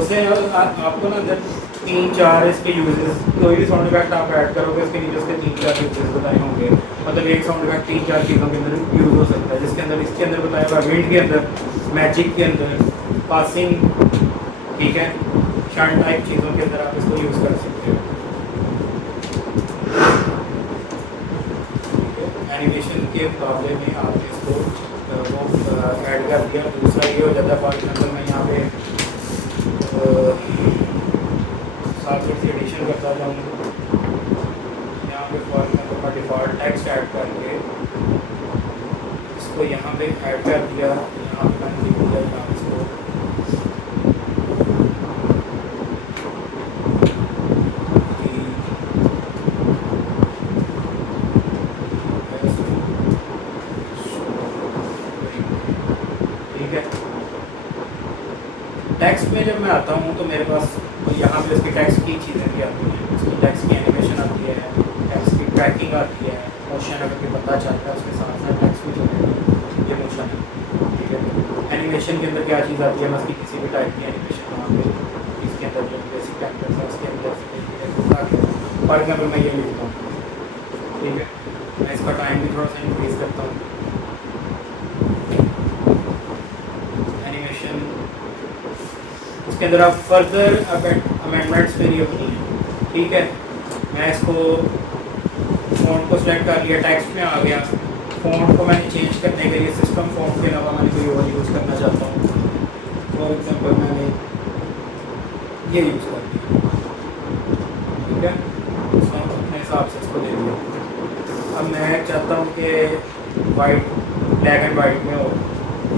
उससे आपको ना जब 3-4 इसके यूजेस, कोई भी साउंड इफेक्ट आप ऐड करोगे उसके नीचे उसके 3-4 यूजेस बताए होंगे। मतलब एक साउंड इफेक्ट 3-4 चीज़ों के अंदर यूज़ हो सकता है, जिसके अंदर इसके अंदर बताया हुआ विंड के अंदर, मैजिक के अंदर, पासिंग, ठीक है, शंट टाइप चीज़ों के अंदर आप इसको यूज़ कर सकते हो। एनिमेशन के मुकाबले में आपने इसको वो ऐड कर दिया। दूसरा ये हो जाता है फॉर एग्जाम्पल मैं यहाँ पे साथ से एडिशन करता जाऊँगा, यहाँ पे फॉर एग्जाम्पल मैं डिफ़ॉल्ट टेक्स्ट ऐड करके इसको यहाँ पे ऐड कर दिया। यहाँ पे मैंने लिख दिया यहाँ इसको टेक्स्ट में जब मैं आता हूँ तो मेरे पास यहाँ पे इसके टेक्स्ट की चीज़ें भी आती हैं, उसकी टेक्स्ट की एनिमेशन आती है, टेक्स्ट की ट्रैकिंग आती है, मोशन अगर कोई पता चलता है उसके साथ साथ टेक्स्ट भी चलेगा, ये मोशन है। एनिमेशन के अंदर क्या चीज़ आती है, बस कि किसी भी टाइप की एनिमेशन वहाँ पे इसके अंदर जो बेसिक कैरेक्टर्स है उसके अंदर फॉर एग्जाम्पल मैं ये लिखता हूँ, ठीक है, मैं इसका टाइम भी थोड़ा सा इंक्रीज करता हूँ। एनिमेशन उसके अंदर आप फर्दर अमेंडमेंट्स वेरिएबल हैं, ठीक है। मैं इसको फ़ॉन्ट को सिलेक्ट कर लिया, टेक्स्ट में आ गया, फ़ॉन्ट को मैंने चेंज करने के लिए सिस्टम फ़ॉन्ट के अलावा मैंने कोई और यूज़ करना चाहता हूँ। फॉर एग्जांपल मैंने ये यूज़ कर लिया, ठीक है, उसको अपने हिसाब से इसको ले लिया। अब मैं चाहता हूँ कि वाइट ब्लैक एंड वाइट में हो,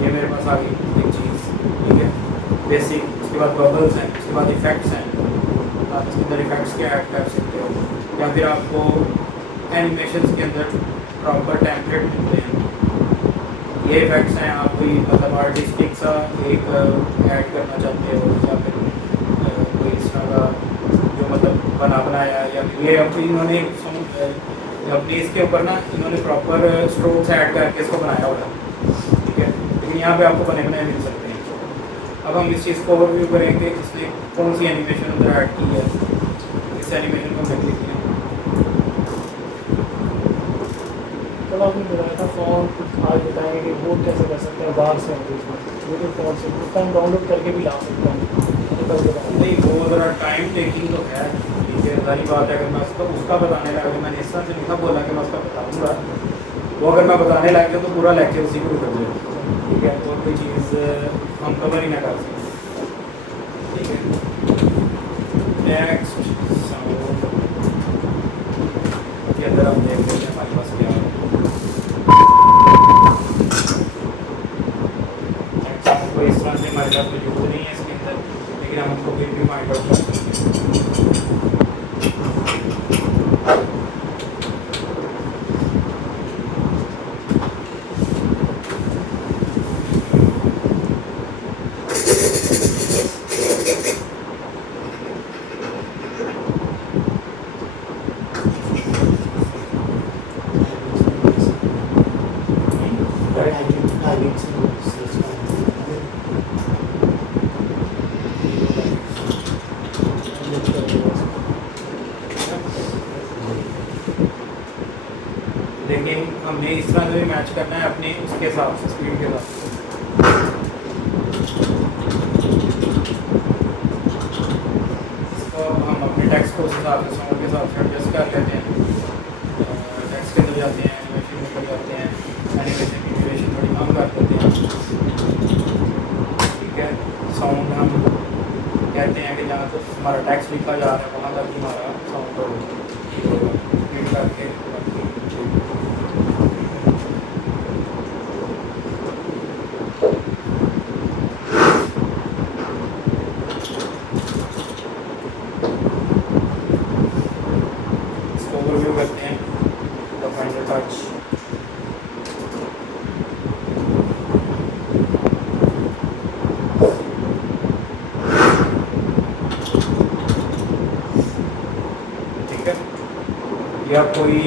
ये मेरे पास आ गई एक चीज़, ठीक है, बेसिक। उसके बाद बबल्स हैं, उसके बाद इफ़ेक्ट्स हैं, आप इसके अंदर इफ़ेक्ट्स के ऐड कर सकते हो, या फिर आपको एनिमेशन के अंदर प्रॉपर टेम्पलेट मिलते हैं। ये इफेक्ट्स हैं, आप कोई मतलब आर्टिस्टिक सा एक ऐड करना चाहते हो, या फिर कोई इस तरह का जो मतलब बनाया, या फिर ये अब इन्होंने अपनी इसके ऊपर ना इन्होंने प्रॉपर स्ट्रोक्स ऐड करके इसको बनाया होगा, ठीक है, लेकिन यहाँ पे आपको बने बनाए मिल सकते हैं। अब हम इस चीज़ को ओवरव्यू करेंगे, इसने कौन सी एनिमेशन अंदर ऐड की है, इस एनिमेशन को हमने क्लिक किया। कल आपने बताया था फॉन्ट, आज बताएंगे कि वो कैसे कर सकते हैं बाहर से यूट्यूब फॉन्ट से, उसको हम डाउनलोड करके भी ला सकते हैं। नहीं, वो ज़रा टाइम टेकिंग तो है, ठीक है, सारी बात है। अगर मैं उसका बताने लगा, मैंने इस तरह से नहीं था बोला कि मैं उसका बताऊँगा, वो अगर मैं बताने लग गया तो पूरा लेक्चर उसी को कर जाए, ठीक है, और कोई चीज़ हम कवर ही ना कर सकते, ठीक है। नेक्स्ट साउंड के अंदर हम देख लेते हैं हमारे पास क्या है। तो इस तरह से हमारे पास कोई यूज नहीं है इसके अंदर, लेकिन हम उसको फिर भी फाइंड आउट कर सकते हैं। लेकिन हमने इस तरह से भी मैच करना है अपने उसके हिसाब से, स्पीड के हिसाब से। इसको हम अपने टेक्स्ट को उस हिसाब से साउंड के हिसाब से एडजस्ट कर लेते हैं। टेक्स्ट के अंदर जाते हैं, एनिमेशन के अंदर जाते हैं, एनिमेशन की ड्यूरेशन थोड़ी कम कर देते हैं, ठीक है। साउंड हम कहते हैं कि जहाँ तक हमारा टेक्स्ट लिखा जा रहा है वहाँ तक ही हमारा साउंड होगा, स्पीड करके। ओवरव्यू करते हैं द फाइनल टच। ठीक है, या कोई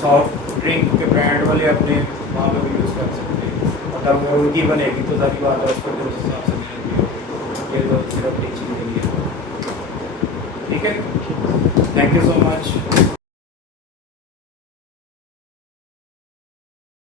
सॉफ्ट ड्रिंक के ब्रांड वाले अपने वहाँ पे भी यूज़ कर सकते हैं, मतलब अगर उनकी बनेगी तो सारी बात है उसको फिर उस हिसाब से मिलेगी, ये तो सिर्फ टीचिंग के लिए, ठीक है। Thank you so much.